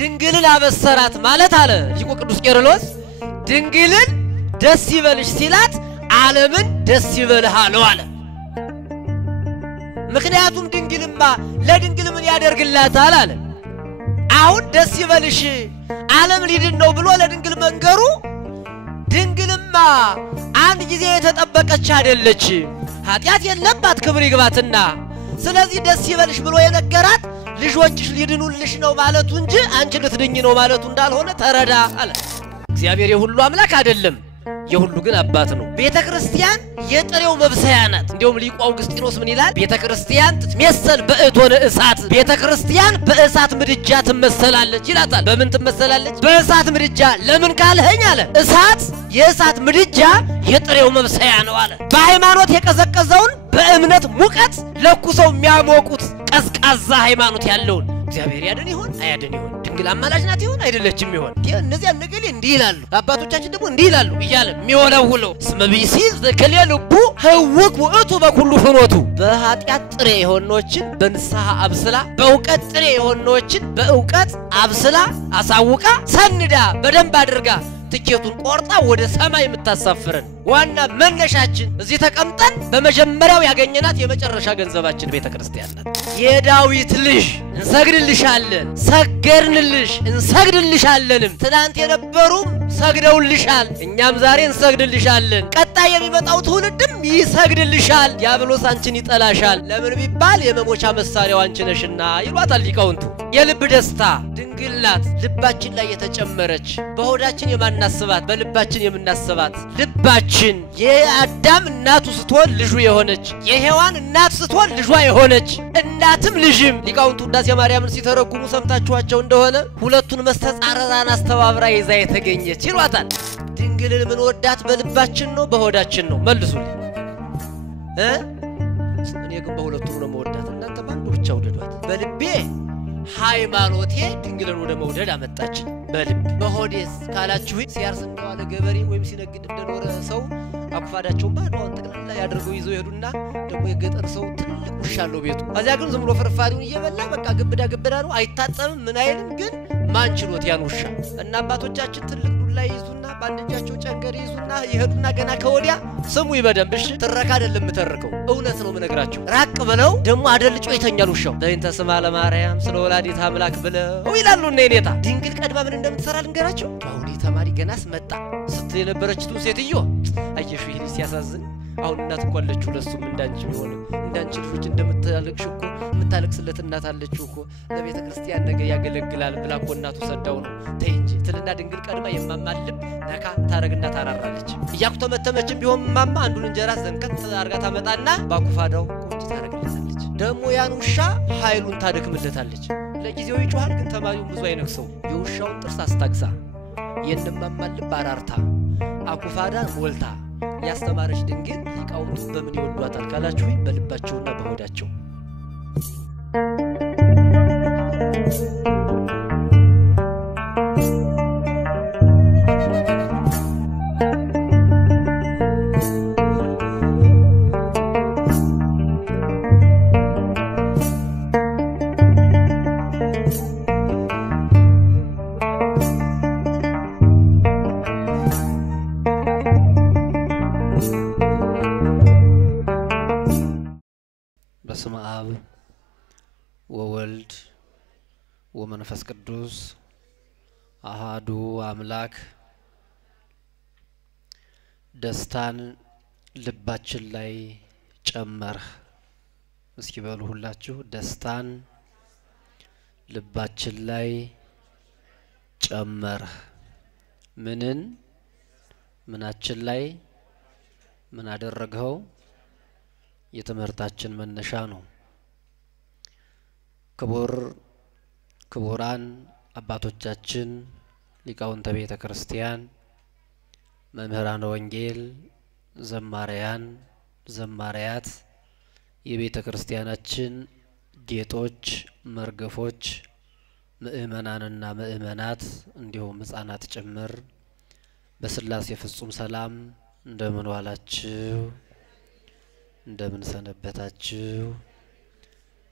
ድንግልን አበሰራት ማለት አለ ሊቁ ቅዱስ ቄርሎስ ድንግልን ደስ ይበልሽ ሲላት ዓለምን ደስ ይበልህ አለው አለ ምክንያቱም ድንግልማ ለድንግል ምን ያደርግላታል አለ አሁን ደስ ይበልሽ ዓለም ሊድን ነው ብሎ ለድንግል መንገሩ ድንግልማ አንድ ጊዜ የተጠበቀች አይደለች ኃጢያት የለባት ክብር ይግባትና ስለዚህ ደስ ይበልሽ ብሎ የነገራት ልጆችሽ ሊድኑልሽ ነው ማለቱ እንጂ አንቺ ልትድኝ ነው ማለቱ እንዳልሆነ ተረዳ አለ እግዚአብሔር የሁሉ አምላክ አይደለም የሁሉ ግን አባት ነው ቤተክርስቲያን የጥሬው መብሰያ ናት እንዲሁም ሊቁ አውግስጢኖስ ምን ይላል ቤተክርስቲያን ትመስል በእቶነ እሳት ቤተክርስቲያን በእሳት ምድጃ ትመሰላለች ይላታል በምን ትመሰላለች በእሳት ምድጃ ለምን ካልኸኝ አለ እሳት የእሳት ምድጃ የጥሬው መብሰያ ነው አለ በሃይማኖት የቀዘቀዘውን በእምነት ሙቀት ለኩሰው የሚያሞቁት ቀዝቃዛ ሃይማኖት ያለውን እግዚአብሔር ያድን ይሆን አያድን ይሆን ድንግል አማላጅ ናት ይሆን አይደለችም ይሆን እነዚያ ነገሌ እንዲህ ይላሉ አባቶቻችን ደግሞ እንዲህ ይላሉ ይያለ የሚወለውለው ስመቢሲ ከለልቡ ህውቅ ወእቱ በኩሉ ፍኖቱ በኃጢያት ጥሬ የሆነዎችን በንስሐ አብስላ በእውቀት ጥሬ የሆነዎችን በእውቀት አብስላ አሳውቃ ሰንዳ በደንብ አድርጋ ትኬቱን ቆርጣ ወደ ሰማይ የምታሳፍረን ዋና መነሻችን እዚህ ተቀምጠን በመጀመሪያው ያገኘናት የመጨረሻ ገንዘባችን ቤተክርስቲያን ናት የዳዊት ልጅ እንሰግድልሻለን ሰገርንልሽ እንሰግድልሻለንም ትናንት የነበሩም ሰግደውልሻል እኛም ዛሬ እንሰግድልሻለን ቀጣይ የሚመጣው ትውልድም ይሰግድልሻል ዲያብሎስ አንቺን ይጠላሻል ለምን ቢባል የመሞቻ መሳሪያው አንቺ ነሽና ይሏታል ሊቃውንቱ የልብ ደስታ ድንግል ናት ልባችን ላይ የተጨመረች በሆዳችን የማናስባት በልባችን የምናስባት ልባችን የአዳም እናቱ ስትሆን ልጁ የሆነች የሔዋን እናት ስትሆን ልጇ የሆነች እናትም ልጅም ሊቃውንቱ ውዳሴ ማርያምን ሲተረጉሙ ሰምታችኋቸው እንደሆነ ሁለቱን መስተጻረራን አስተባብራ ይዛ የተገኘች ይሏታል ድንግልን ምን ወዳት በልባችን ነው በሆዳችን ነው መልሱልኝ እኔ ግን በሁለቱም ነው መወዳት እናንተ ባንዱ ብቻ ወደዷት በልቤ ሃይማኖቴ ድንግልን ወደ መውደድ አመጣች በልብ በሆዴስ ካላችሁ ሲያርስ እንደዋለ ገበሬ ወይም ሲነግድ እንደኖረ ሰው አኩፋዳቸውን ባዶውን ተቀላላ ያድርገው ይዘው ይሄዱና ደግሞ የገጠር ሰው ትልቅ ውሻ አለው ቤቱ አዚያ ግን ዝም ብሎ ፍርፋሪውን እየበላ በቃ ግብዳ ነው አይታጠብም ምን አይልም ግን ማን ችሎት ያን ውሻ እና አባቶቻችን ትልቅ ዱላ ይዙና ባንጃቸው ጨንገር ይዙና ይሄዱና ገና ከወዲያ ስሙ ይበደምብሽ ትረካ አይደለም ተርከው እውነት ነው መነግራችሁ ራቅ ብለው ደግሞ አደልጮ ይተኛል ውሻው በእንተ ስማ ለማርያም ስለ ወላዲት አምላክ ብለው ይላሉ እነኔታ ድንግል ቀድማ ምን እንደምትሰራ ልንገራችሁ አሁን ተማሪ ገናስ መጣ ስትል የነበረችው ሴትዮ አየሽ ይሄ ሲያሳዝን አሁን እናት ቆለችው ለሱም እንዳንቺ ሆነ እንዳንቺ ልጆች እንደምታለቅሽ እኮ የምታለቅስለት እናት አለችው እኮ ለቤተ ክርስቲያን ነገ ያገለግላል ብላ እኮ እናቱ ሰዳው ነው ተይ እንጂ ትልና ድንግል ቀድማ የማማልብ ነካ ታረግና ታራራለች እያኩ ተመተመችም ቢሆን ማማ አንዱን እንጀራ ዘንከት አርጋ ታመጣና ባኩፋዳው ቁጭ ታረግለታለች ደሞ ያን ውሻ ኃይሉን ታደክምለታለች ለጊዜው ይጮሃል ግን ተማሪው ብዙ አይነክሰው የውሻውን ጥርስ አስታግሳ የነማማልብ አራርታ አኩፋዳ ሞልታ ያስተማረች ድንግል ሊቃውንቱ በምን ይወዷታል ካላችሁ በልባቸውና በሆዳቸው በስመ አብ ወወልድ ወመንፈስ ቅዱስ አሃዱ አምላክ ደስታን ልባችን ላይ ጨመርህ እስኪ በሉ ሁላችሁ ደስታን ልባችን ላይ ጨመርህ ምናችን ላይ ምን አደረገው የትምህርታችን መነሻ ነው ክቡራን አባቶቻችን ሊቃውንተ ቤተ ክርስቲያን መምህራን ወንጌል ዘማሪያን ዘማሪያት የቤተ ክርስቲያናችን ጌጦች መርገፎች ምእመናንና ምእመናት እንዲሁም ሕፃናት ጭምር በስላሴ ፍጹም ሰላም እንደምን ዋላችሁ እንደምን ሰነበታችሁ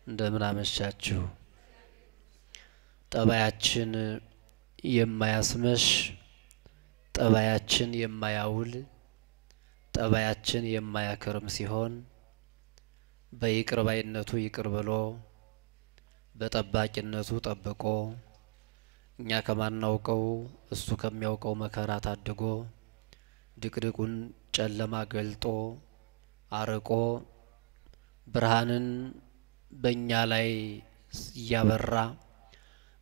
እንደምን አመሻችሁ ጠባያችን የማያስመሽ ጠባያችን የማያውል ጠባያችን የማያከርም ሲሆን በይቅር ባይነቱ ይቅር ብሎ በጠባቂነቱ ጠብቆ እኛ ከማናውቀው እሱ ከሚያውቀው መከራ ታድጎ ድቅድቁን ጨለማ ገልጦ አርቆ ብርሃንን በእኛ ላይ ያበራ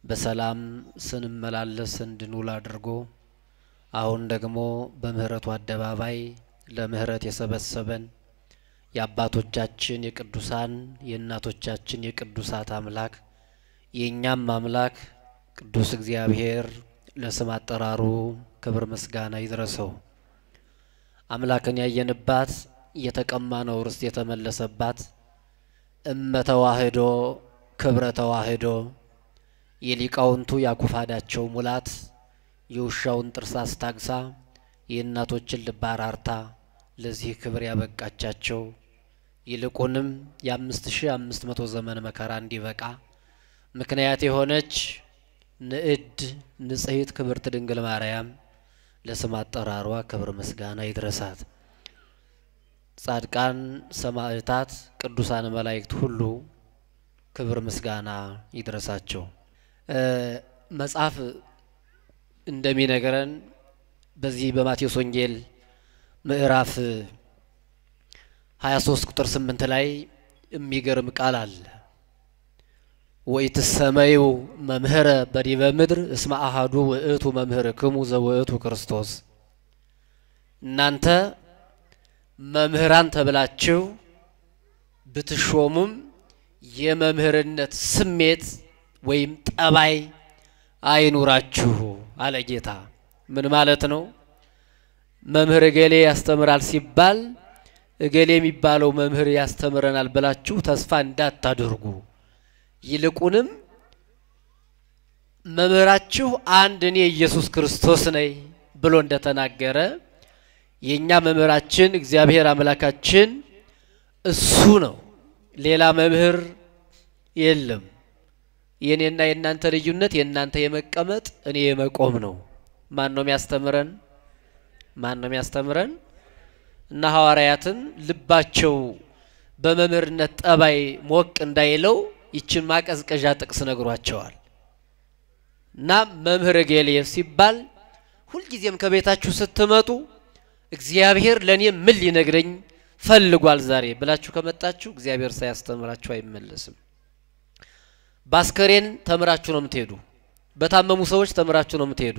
በሰላም ስንመላለስ እንድንውል አድርጎ አሁን ደግሞ በምህረቱ አደባባይ ለምህረት የሰበሰበን የአባቶቻችን የቅዱሳን የእናቶቻችን የቅዱሳት አምላክ የኛም አምላክ ቅዱስ እግዚአብሔር ለስም አጠራሩ ክብር ምስጋና ይድረሰው። አምላክን ያየንባት የተቀማነው ርስት የተመለሰባት እመተዋህዶ ክብረ ተዋህዶ የሊቃውንቱ ያኩፋዳቸው ሙላት የውሻውን ጥርስ አስታግሳ የእናቶችን ልብ አራርታ ለዚህ ክብር ያበቃቻቸው ይልቁንም የ5500 ዘመን መከራ እንዲበቃ ምክንያት የሆነች ንዕድ ንጽሕት ክብርት ድንግል ማርያም ለስም አጠራሯ ክብር ምስጋና ይድረሳት። ጻድቃን ሰማዕታት ቅዱሳን መላእክት ሁሉ ክብር ምስጋና ይድረሳቸው። መጽሐፍ እንደሚነገረን በዚህ በማቴዎስ ወንጌል ምዕራፍ 23 ቁጥር 8 ላይ የሚገርም ቃል አለ። ወኢትሰመዩ መምህረ በዲበ ምድር እስመ አሐዱ ውእቱ መምህርክሙ ዘውእቱ ክርስቶስ። እናንተ መምህራን ተብላችሁ ብትሾሙም የመምህርነት ስሜት ወይም ጠባይ አይኑራችሁ አለ ጌታ። ምን ማለት ነው? መምህር እገሌ ያስተምራል ሲባል እገሌ የሚባለው መምህር ያስተምረናል ብላችሁ ተስፋ እንዳታደርጉ፣ ይልቁንም መምህራችሁ አንድ እኔ ኢየሱስ ክርስቶስ ነኝ ብሎ እንደተናገረ የኛ መምህራችን እግዚአብሔር አምላካችን እሱ ነው። ሌላ መምህር የለም። የኔና የናንተ ልዩነት የናንተ የመቀመጥ እኔ የመቆም ነው። ማን ነው የሚያስተምረን? ማን ነው የሚያስተምረን? እና ሐዋርያትን ልባቸው በመምህርነት ጠባይ ሞቅ እንዳይለው ይችን ማቀዝቀዣ ጥቅስ ነግሯቸዋል። እና መምህር ገሌ ሲባል ሁልጊዜም ከቤታችሁ ስትመጡ እግዚአብሔር ለኔ ምን ሊነግረኝ ፈልጓል ዛሬ ብላችሁ ከመጣችሁ እግዚአብሔር ሳያስተምራችሁ አይመለስም። ባስከሬን ተምራችሁ ነው የምትሄዱ። በታመሙ ሰዎች ተምራችሁ ነው የምትሄዱ።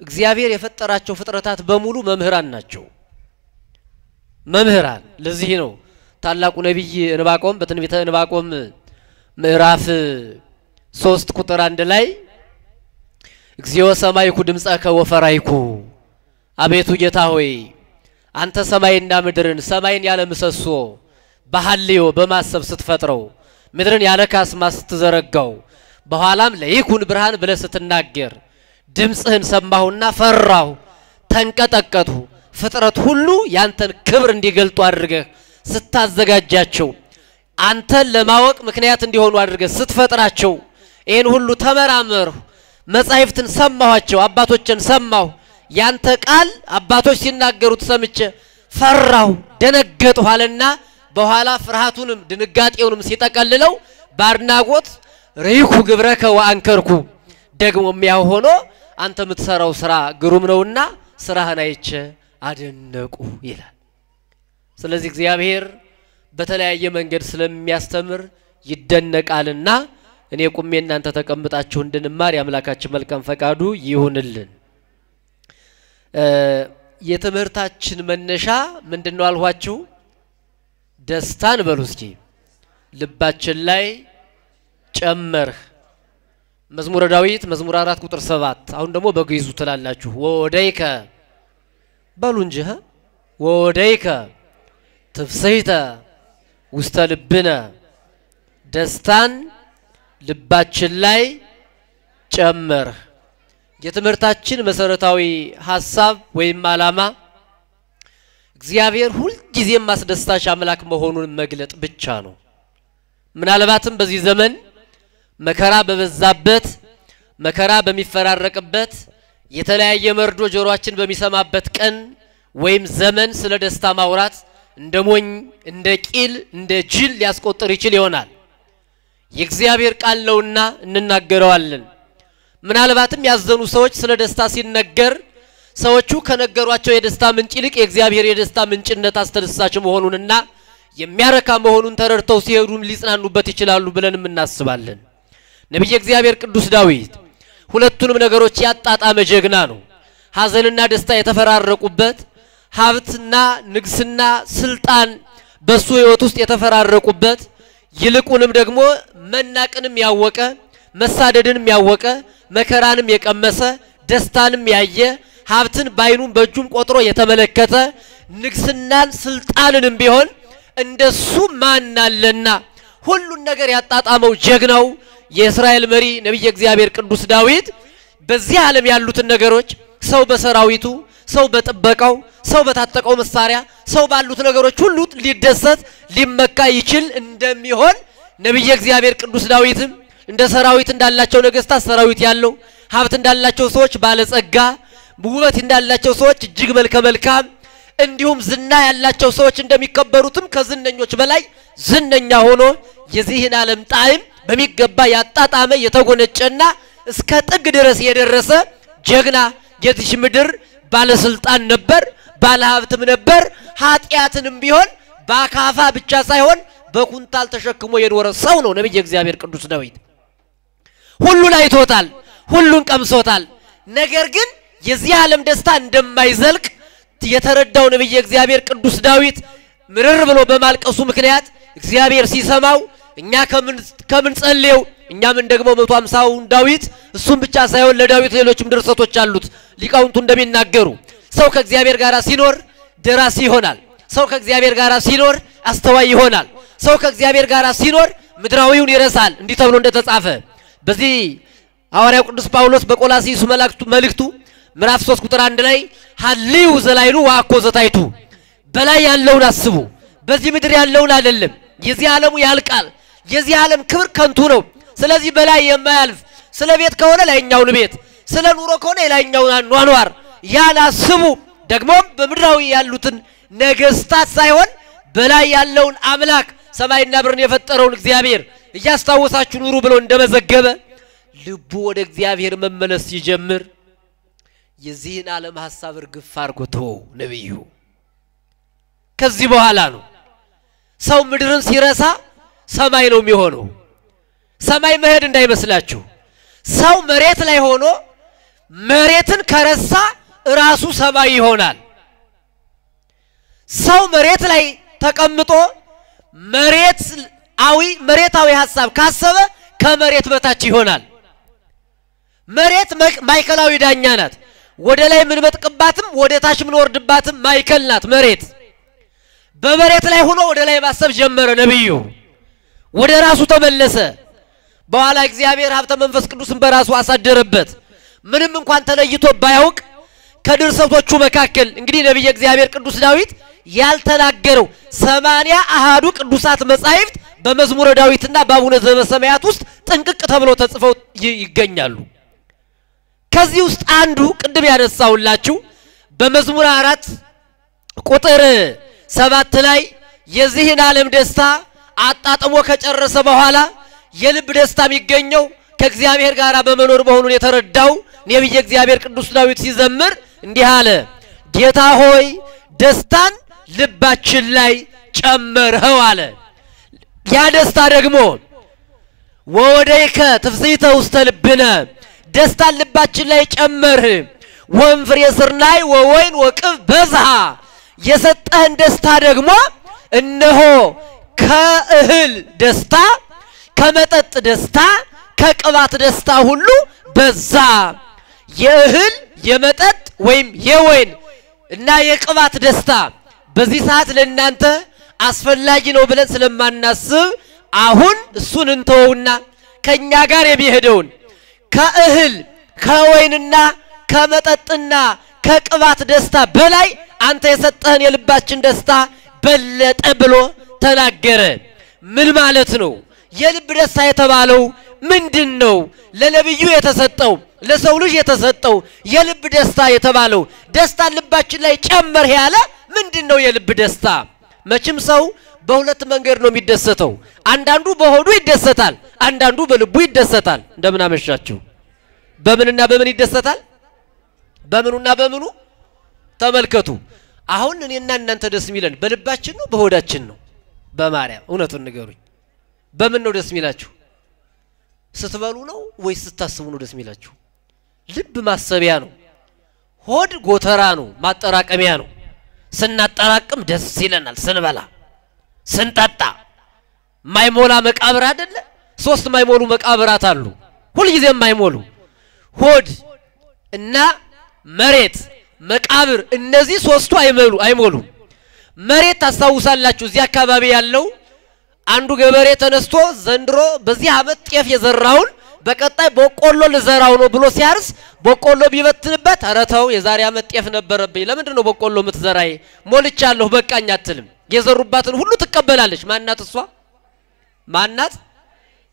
እግዚአብሔር የፈጠራቸው ፍጥረታት በሙሉ መምህራን ናቸው። መምህራን ለዚህ ነው ታላቁ ነብይ ዕንባቆም በትንቢተ ዕንባቆም ምዕራፍ 3 ቁጥር 1 ላይ እግዚኦ ሰማይኩ ድምጸከ ወፈራይኩ፣ አቤቱ ጌታ ሆይ አንተ ሰማይና ምድርን ሰማይን ያለ ምሰሶ በሐልዮ በማሰብ ስትፈጥረው ምድርን ያለ ካስማ ስትዘረጋው በኋላም ለይኩን ብርሃን ብለህ ስትናገር ድምጽህን ሰማሁና ፈራሁ ተንቀጠቀጡ። ፍጥረት ሁሉ ያንተን ክብር እንዲገልጡ አድርገህ ስታዘጋጃቸው አንተን ለማወቅ ምክንያት እንዲሆኑ አድርገህ ስትፈጥራቸው ይሄን ሁሉ ተመራመርሁ፣ መጻሕፍትን ሰማኋቸው፣ አባቶችን ሰማሁ። ያንተ ቃል አባቶች ሲናገሩት ሰምቼ ፈራሁ ደነገጥሁ አለና በኋላ ፍርሃቱንም ድንጋጤውንም ሲጠቀልለው ባርናጎት ርይኩ ግብረከ ወአንከርኩ፣ ደግሞም ያው ሆኖ አንተ የምትሰራው ስራ ግሩም ነውና ስራህን አይቼ አደነቁ ይላል። ስለዚህ እግዚአብሔር በተለያየ መንገድ ስለሚያስተምር ይደነቃልና እኔ ቁሜ እናንተ ተቀምጣችሁ እንድንማር ያምላካችን መልካም ፈቃዱ ይሁንልን። የትምህርታችን መነሻ ምንድነው አልኋችሁ? ደስታን በሉ እስኪ ልባችን ላይ ጨመርህ። መዝሙረ ዳዊት መዝሙር 4 ቁጥር 7 አሁን ደግሞ በግዕዙ ትላላችሁ። ወወደይከ በሉ እንጂ ወወደይከ ትፍስሕተ ውስተ ልብነ፣ ደስታን ልባችን ላይ ጨመርህ። የትምህርታችን መሰረታዊ ሐሳብ ወይም ዓላማ እግዚአብሔር ሁሉ ጊዜም አስደሳች አምላክ መሆኑን መግለጥ ብቻ ነው። ምናልባትም በዚህ ዘመን መከራ በበዛበት መከራ በሚፈራረቅበት የተለያየ መርዶ ጆሮአችን በሚሰማበት ቀን ወይም ዘመን ስለ ደስታ ማውራት እንደ ሞኝ እንደ ቂል እንደ ጅል ሊያስቆጥር ይችል ይሆናል የእግዚአብሔር ቃል ነውና እንናገረዋለን ምናልባትም ያዘኑ ሰዎች ስለ ደስታ ሲነገር ሰዎቹ ከነገሯቸው የደስታ ምንጭ ይልቅ የእግዚአብሔር የደስታ ምንጭነት አስተደሳች መሆኑንና የሚያረካ መሆኑን ተረድተው ሲሄዱም ሊጽናኑበት ይችላሉ ብለንም እናስባለን ነብዩ እግዚአብሔር ቅዱስ ዳዊት ሁለቱንም ነገሮች ያጣጣመ ጀግና ነው ሐዘንና ደስታ የተፈራረቁበት ሀብትና ንግስና ስልጣን በሱ ህይወት ውስጥ የተፈራረቁበት ይልቁንም ደግሞ መናቅንም ያወቀ መሳደድንም ያወቀ መከራንም የቀመሰ ደስታንም ያየ ሀብትን ባይኑም በእጁም ቆጥሮ የተመለከተ ንግስናን ስልጣንንም ቢሆን እንደሱ ማናለና ሁሉን ነገር ያጣጣመው ጀግናው የእስራኤል መሪ ነብዩ እግዚአብሔር ቅዱስ ዳዊት በዚህ ዓለም ያሉትን ነገሮች ሰው በሰራዊቱ ሰው በጥበቃው ሰው በታጠቀው መሳሪያ ሰው ባሉት ነገሮች ሁሉ ሊደሰት ሊመካ ይችል እንደሚሆን ነብዩ እግዚአብሔር ቅዱስ ዳዊትም እንደ ሰራዊት እንዳላቸው ነገስታት ሰራዊት ያለው ሀብት እንዳላቸው ሰዎች ባለጸጋ ውበት እንዳላቸው ሰዎች እጅግ መልካም እንዲሁም ዝና ያላቸው ሰዎች እንደሚከበሩትም ከዝነኞች በላይ ዝነኛ ሆኖ የዚህን ዓለም ጣዕም በሚገባ ያጣጣመ የተጎነጨና እስከ ጥግ ድረስ የደረሰ ጀግና የዚህ ምድር ባለስልጣን ነበር ባለሀብትም ነበር ኃጢያትንም ቢሆን በአካፋ ብቻ ሳይሆን በኩንታል ተሸክሞ የኖረ ሰው ነው ነብዩ እግዚአብሔር ቅዱስ ዳዊት ሁሉን አይቶታል ሁሉን ቀምሶታል ነገር ግን የዚህ ዓለም ደስታ እንደማይዘልቅ የተረዳው ነብዩ እግዚአብሔር ቅዱስ ዳዊት ምርር ብሎ በማልቀሱ ምክንያት እግዚአብሔር ሲሰማው እኛ ከምን ጸልየው እኛም እንደግሞ 150ውን ዳዊት እሱም ብቻ ሳይሆን ለዳዊት ሌሎችም ድርሰቶች አሉት ሊቃውንቱ እንደሚናገሩ ሰው ከእግዚአብሔር ጋር ሲኖር ደራሲ ይሆናል ሰው ከእግዚአብሔር ጋር ሲኖር አስተዋይ ይሆናል ሰው ከእግዚአብሔር ጋር ሲኖር ምድራዊውን ይረሳል እንዲህ ተብሎ እንደተጻፈ በዚህ ሐዋርያው ቅዱስ ጳውሎስ በቆላስይስ መልእክቱ ምዕራፍ 3 ቁጥር 1 ላይ ሐልዩ ዘላይሉ ወአኮ ዘታይቱ በላይ ያለውን አስቡ በዚህ ምድር ያለውን አይደለም የዚህ ዓለሙ ያልቃል የዚህ ዓለም ክብር ከንቱ ነው ስለዚህ በላይ የማያልፍ ስለ ቤት ከሆነ ላይኛውን ቤት ስለ ኑሮ ከሆነ ላይኛውን ኗኗር ያላስቡ ደግሞ በምድራዊ ያሉትን ነገስታት ሳይሆን በላይ ያለውን አምላክ ሰማይና ምድርን የፈጠረውን እግዚአብሔር እያስታወሳችሁ ኑሩ ብሎ እንደመዘገበ ልቡ ወደ እግዚአብሔር መመለስ ሲጀምር የዚህን ዓለም ሐሳብ እርግፍ አርጎቶ ነብዩ ከዚህ በኋላ ነው ሰው ምድርን ሲረሳ ሰማይ ነው የሚሆነው ሰማይ መሄድ እንዳይመስላችሁ ሰው መሬት ላይ ሆኖ መሬትን ከረሳ ራሱ ሰማይ ይሆናል ሰው መሬት ላይ ተቀምጦ መሬታዊ ሐሳብ ካሰበ ከመሬት በታች ይሆናል መሬት ማይከላዊ ዳኛ ናት ወደ ላይ ምን መጥቅባትም ወደ ታች ምን ወርድባትም ማይከል ናት መሬት በመሬት ላይ ሆኖ ወደ ላይ ማሰብ ጀመረ ነብዩ ወደ ራሱ ተመለሰ በኋላ እግዚአብሔር ሀብተ መንፈስ ቅዱስን በራሱ አሳደረበት ምንም እንኳን ተለይቶ ባያውቅ ከድርሰቶቹ መካከል እንግዲህ ነብዩ እግዚአብሔር ቅዱስ ዳዊት ያልተናገረው 80 አሃዱ ቅዱሳት መጻሕፍት በመዝሙረ ዳዊትና በአቡነ ዘበሰማያት ውስጥ ጥንቅቅ ተብሎ ተጽፈው ይገኛሉ ከዚህ ውስጥ አንዱ ቅድም ያነሳውላችሁ በመዝሙር 4 ቁጥር 7 ላይ የዚህን ዓለም ደስታ አጣጥሞ ከጨረሰ በኋላ የልብ ደስታ የሚገኘው ከእግዚአብሔር ጋር በመኖር መሆኑን የተረዳው ነብዩ እግዚአብሔር ቅዱስ ዳዊት ሲዘምር እንዲህ አለ ጌታ ሆይ ደስታን ልባችን ላይ ጨመርኸው አለ ያ ደስታ ደግሞ ወወደይከ ትፍሲተ ውስተ ልብነ ደስታን ልባችን ላይ ጨመርህ ወንፍሬ ስርናይ ወወይን ወቅብ በዝሃ የሰጠህን ደስታ ደግሞ እነሆ ከእህል ደስታ ከመጠጥ ደስታ ከቅባት ደስታ ሁሉ በዛ የእህል የመጠጥ ወይም የወይን እና የቅባት ደስታ በዚህ ሰዓት ለእናንተ አስፈላጊ ነው ብለን ስለማናስብ አሁን እሱን እንተውና ከኛ ጋር የሚሄደውን ከእህል ከወይንና ከመጠጥና ከቅባት ደስታ በላይ አንተ የሰጠህን የልባችን ደስታ በለጠ ብሎ ተናገረ ምን ማለት ነው የልብ ደስታ የተባለው ምንድነው ለነብዩ የተሰጠው ለሰው ልጅ የተሰጠው የልብ ደስታ የተባለው ደስታ ልባችን ላይ ጨመር ያለ ምንድነው የልብ ደስታ? መቼም ሰው በሁለት መንገድ ነው የሚደሰተው። አንዳንዱ በሆዱ ይደሰታል፣ አንዳንዱ በልቡ ይደሰታል። እንደምን አመሻችሁ። በምንና በምን ይደሰታል? በምኑና በምኑ ተመልከቱ። አሁን እኔና እናንተ ደስ የሚለን በልባችን ነው በሆዳችን ነው? በማርያም እውነቱን ንገሩኝ። በምን ነው ደስ የሚላችሁ? ስትበሉ ነው ወይስ ስታስቡ ነው ደስ የሚላችሁ? ልብ ማሰቢያ ነው። ሆድ ጎተራ ነው፣ ማጠራቀሚያ ነው። ስናጠራቅም ደስ ይለናል። ስንበላ ስንጠጣ ማይሞላ መቃብር አይደለ? 3 ማይሞሉ መቃብራት አሉ፣ ሁሉ ጊዜ ማይሞሉ። ሆድ እና መሬት መቃብር፣ እነዚህ 3ቱ አይሞሉ። መሬት ታስታውሳላችሁ? እዚህ አካባቢ ያለው አንዱ ገበሬ ተነስቶ ዘንድሮ በዚህ አመት ጤፍ የዘራውን በቀጣይ በቆሎ ለዘራው ነው ብሎ ሲያርስ በቆሎ ቢበትንበት አረታው የዛሬ አመት ጤፍ ነበረብኝ ለምንድን ነው በቆሎ ምትዘራይ? ሞልቻለሁ በቃኝ አትልም። የዘሩባትን ሁሉ ትቀበላለች። ማናት እሷ? ማናት?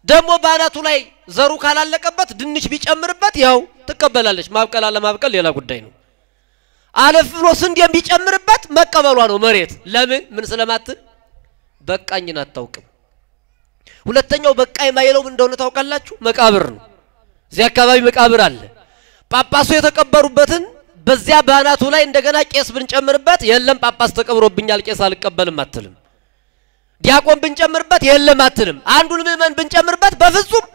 ደሞ ባናቱ ላይ ዘሩ ካላለቀበት ድንች ቢጨምርበት ያው ትቀበላለች። ማብቀል አለማብቀል ሌላ ጉዳይ ነው። አለፍ ብሎ ስንዴም ቢጨምርበት መቀበሏ ነው መሬት። ለምን? ምን ስለማትል በቃኝን አታውቅም። ሁለተኛው በቃይ ማይለው እንደሆነ ታውቃላችሁ? መቃብር ነው። እዚህ አካባቢ መቃብር አለ። ጳጳሱ የተቀበሩበትን በዚያ ባናቱ ላይ እንደገና ቄስ ብንጨምርበት የለም ጳጳስ ተቀብሮብኛል ቄስ አልቀበልም አትልም። ዲያቆን ብንጨምርበት የለም አትልም። አንዱን ምእመን ብንጨምርበት በፍጹም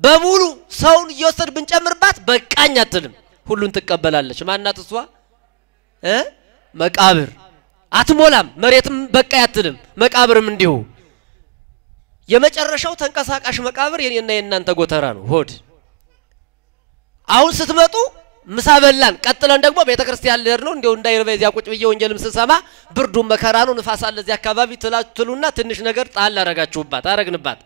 በሙሉ ሰውን እየወሰድ ብንጨምርበት በቃኝ አትልም። ሁሉን ትቀበላለች። ማናት እሷ? መቃብር። አትሞላም። መሬትም በቃይ አትልም። መቃብርም እንዲሁ። የመጨረሻው ተንቀሳቃሽ መቃብር የኔና የናንተ ጎተራ ነው፣ ሆድ። አሁን ስትመጡ ምሳ በላን፣ ቀጥለን ደግሞ ቤተክርስቲያን ልሄድ ነው እንደው እንዳይርበይ እዚያ ቁጭ ብዬ ወንጀልም ስሰማ ብርዱም መከራ ነው ንፋስ አለ እዚያ አካባቢ ትሉና ትንሽ ነገር ጣል አረግንባት።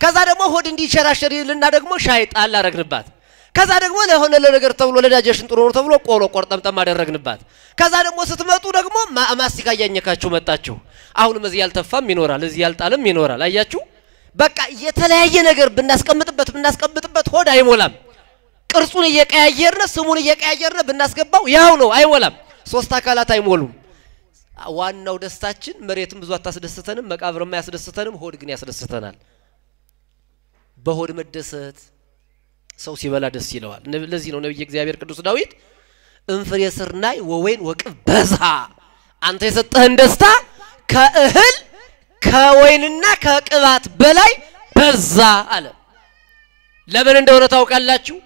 ከዛ ደግሞ ሆድ እንዲሸራሸርልና ደግሞ ሻይ ጣል አረግንባት። ከዛ ደግሞ ለሆነ ለነገር ተብሎ ለዳጀሽን ጥሩ ነው ተብሎ ቆሎ ቆርጠምጠም አደረግንባት። ከዛ ደግሞ ስትመጡ ደግሞ ማስቲካ ያኘካችሁ መጣችሁ። አሁንም እዚህ ያልተፋም ይኖራል፣ እዚህ ያልጣልም ይኖራል። አያችሁ? በቃ የተለያየ ነገር ብናስቀምጥበት ሆድ አይሞላም። ቅርጹን እየቀያየርነ ስሙን እየቀያየርነ ብናስገባው ያው ነው፣ አይሞላም። 3 አካላት አይሞሉም። ዋናው ደስታችን መሬትም ብዙ አታስደስተንም፣ መቃብርም አያስደስተንም፣ ሆድ ግን ያስደስተናል። በሆድ መደሰት ሰው ሲበላ ደስ ይለዋል። ለዚህ ነው ነብይ እግዚአብሔር ቅዱስ ዳዊት እንፍሬ ስርናይ ወወይን ወቅብ በዛ፣ አንተ የሰጠህን ደስታ ከእህል ከወይንና ከቅባት በላይ በዛ አለ። ለምን እንደሆነ ታውቃላችሁ?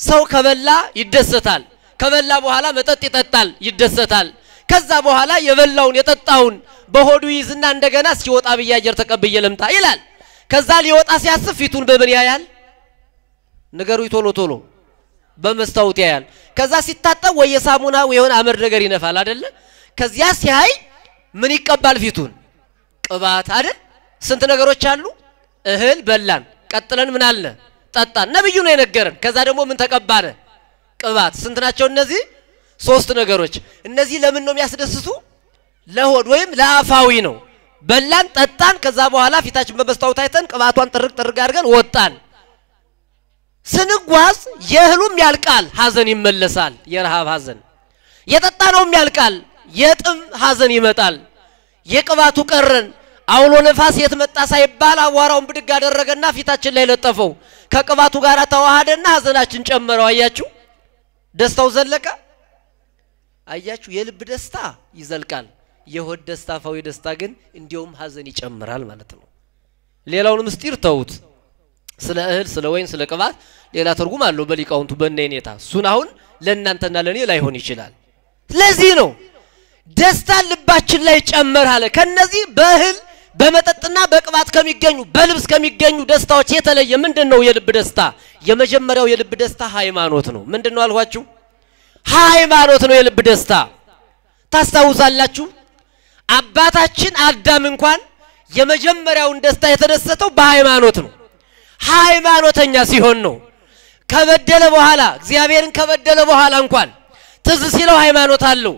ሰው ከበላ ይደሰታል። ከበላ በኋላ መጠጥ ይጠጣል፣ ይደሰታል። ከዛ በኋላ የበላውን የጠጣውን በሆዱ ይዝና እንደገና ሲወጣ በያየር ተቀበየ ለምጣ ይላል። ከዛ ሊወጣ ሲያስብ ፊቱን በምን ያያል? ነገሩ ቶሎ በመስታወት ያያል። ከዛ ሲታጠብ ወይ የሳሙና ወይ የሆነ አመድ ነገር ይነፋል አይደለ? ከዚያ ሲያይ ምን ይቀባል? ፊቱን ቅባት አይደል? ስንት ነገሮች አሉ። እህል በላን፣ ቀጥለን ምን አለ? ጠጣን። ነብዩ ነው የነገረን። ከዛ ደግሞ ምን ተቀባነ? ቅባት። ስንት ናቸው እነዚህ? 3 ነገሮች። እነዚህ ለምን ነው የሚያስደስቱ? ለሆድ ወይም ለአፋዊ ነው። በላን፣ ጠጣን። ከዛ በኋላ ፊታችን በመስታወት አይተን ቅባቷን ጥርቅ አድርገን ወጣን። ስንጓዝ የእህሉም ያልቃል፣ ሐዘን ይመለሳል። የረሃብ ሐዘን። የጠጣነውም ያልቃል፣ የጥም ሐዘን ይመጣል። የቅባቱ ቀረን። አውሎ ነፋስ የትመጣ ሳይባል አዋራውን ብድግ አደረገና ፊታችን ላይ ለጠፈው። ከቅባቱ ጋር ተዋሃደና ሐዘናችን ጨመረው። አያችሁ? ደስታው ዘለቀ። አያችሁ? የልብ ደስታ ይዘልቃል። የሆድ ደስታ አፋዊ ደስታ ግን እንዲያውም ሐዘን ይጨምራል ማለት ነው። ሌላውን ምስጢር ተውት። ስለ እህል ስለ ወይን ስለ ቅባት ሌላ ትርጉም አለው በሊቃውንቱ በእነኔታ። እሱን አሁን ለእናንተና ለኔ ላይሆን ይችላል። ስለዚህ ነው ደስታ ልባችን ላይ ጨመር አለ። ከነዚህ በእህል በመጠጥና በቅባት ከሚገኙ በልብስ ከሚገኙ ደስታዎች የተለየ ምንድነው የልብ ደስታ? የመጀመሪያው የልብ ደስታ ሃይማኖት ነው። ምንድነው አልኳችሁ? ሃይማኖት ነው የልብ ደስታ። ታስታውሳላችሁ? አባታችን አዳም እንኳን የመጀመሪያውን ደስታ የተደሰተው በሃይማኖት ነው። ሃይማኖተኛ ሲሆን ነው። ከበደለ በኋላ እግዚአብሔርን ከበደለ በኋላ እንኳን ትዝ ሲለው ሃይማኖት አለው።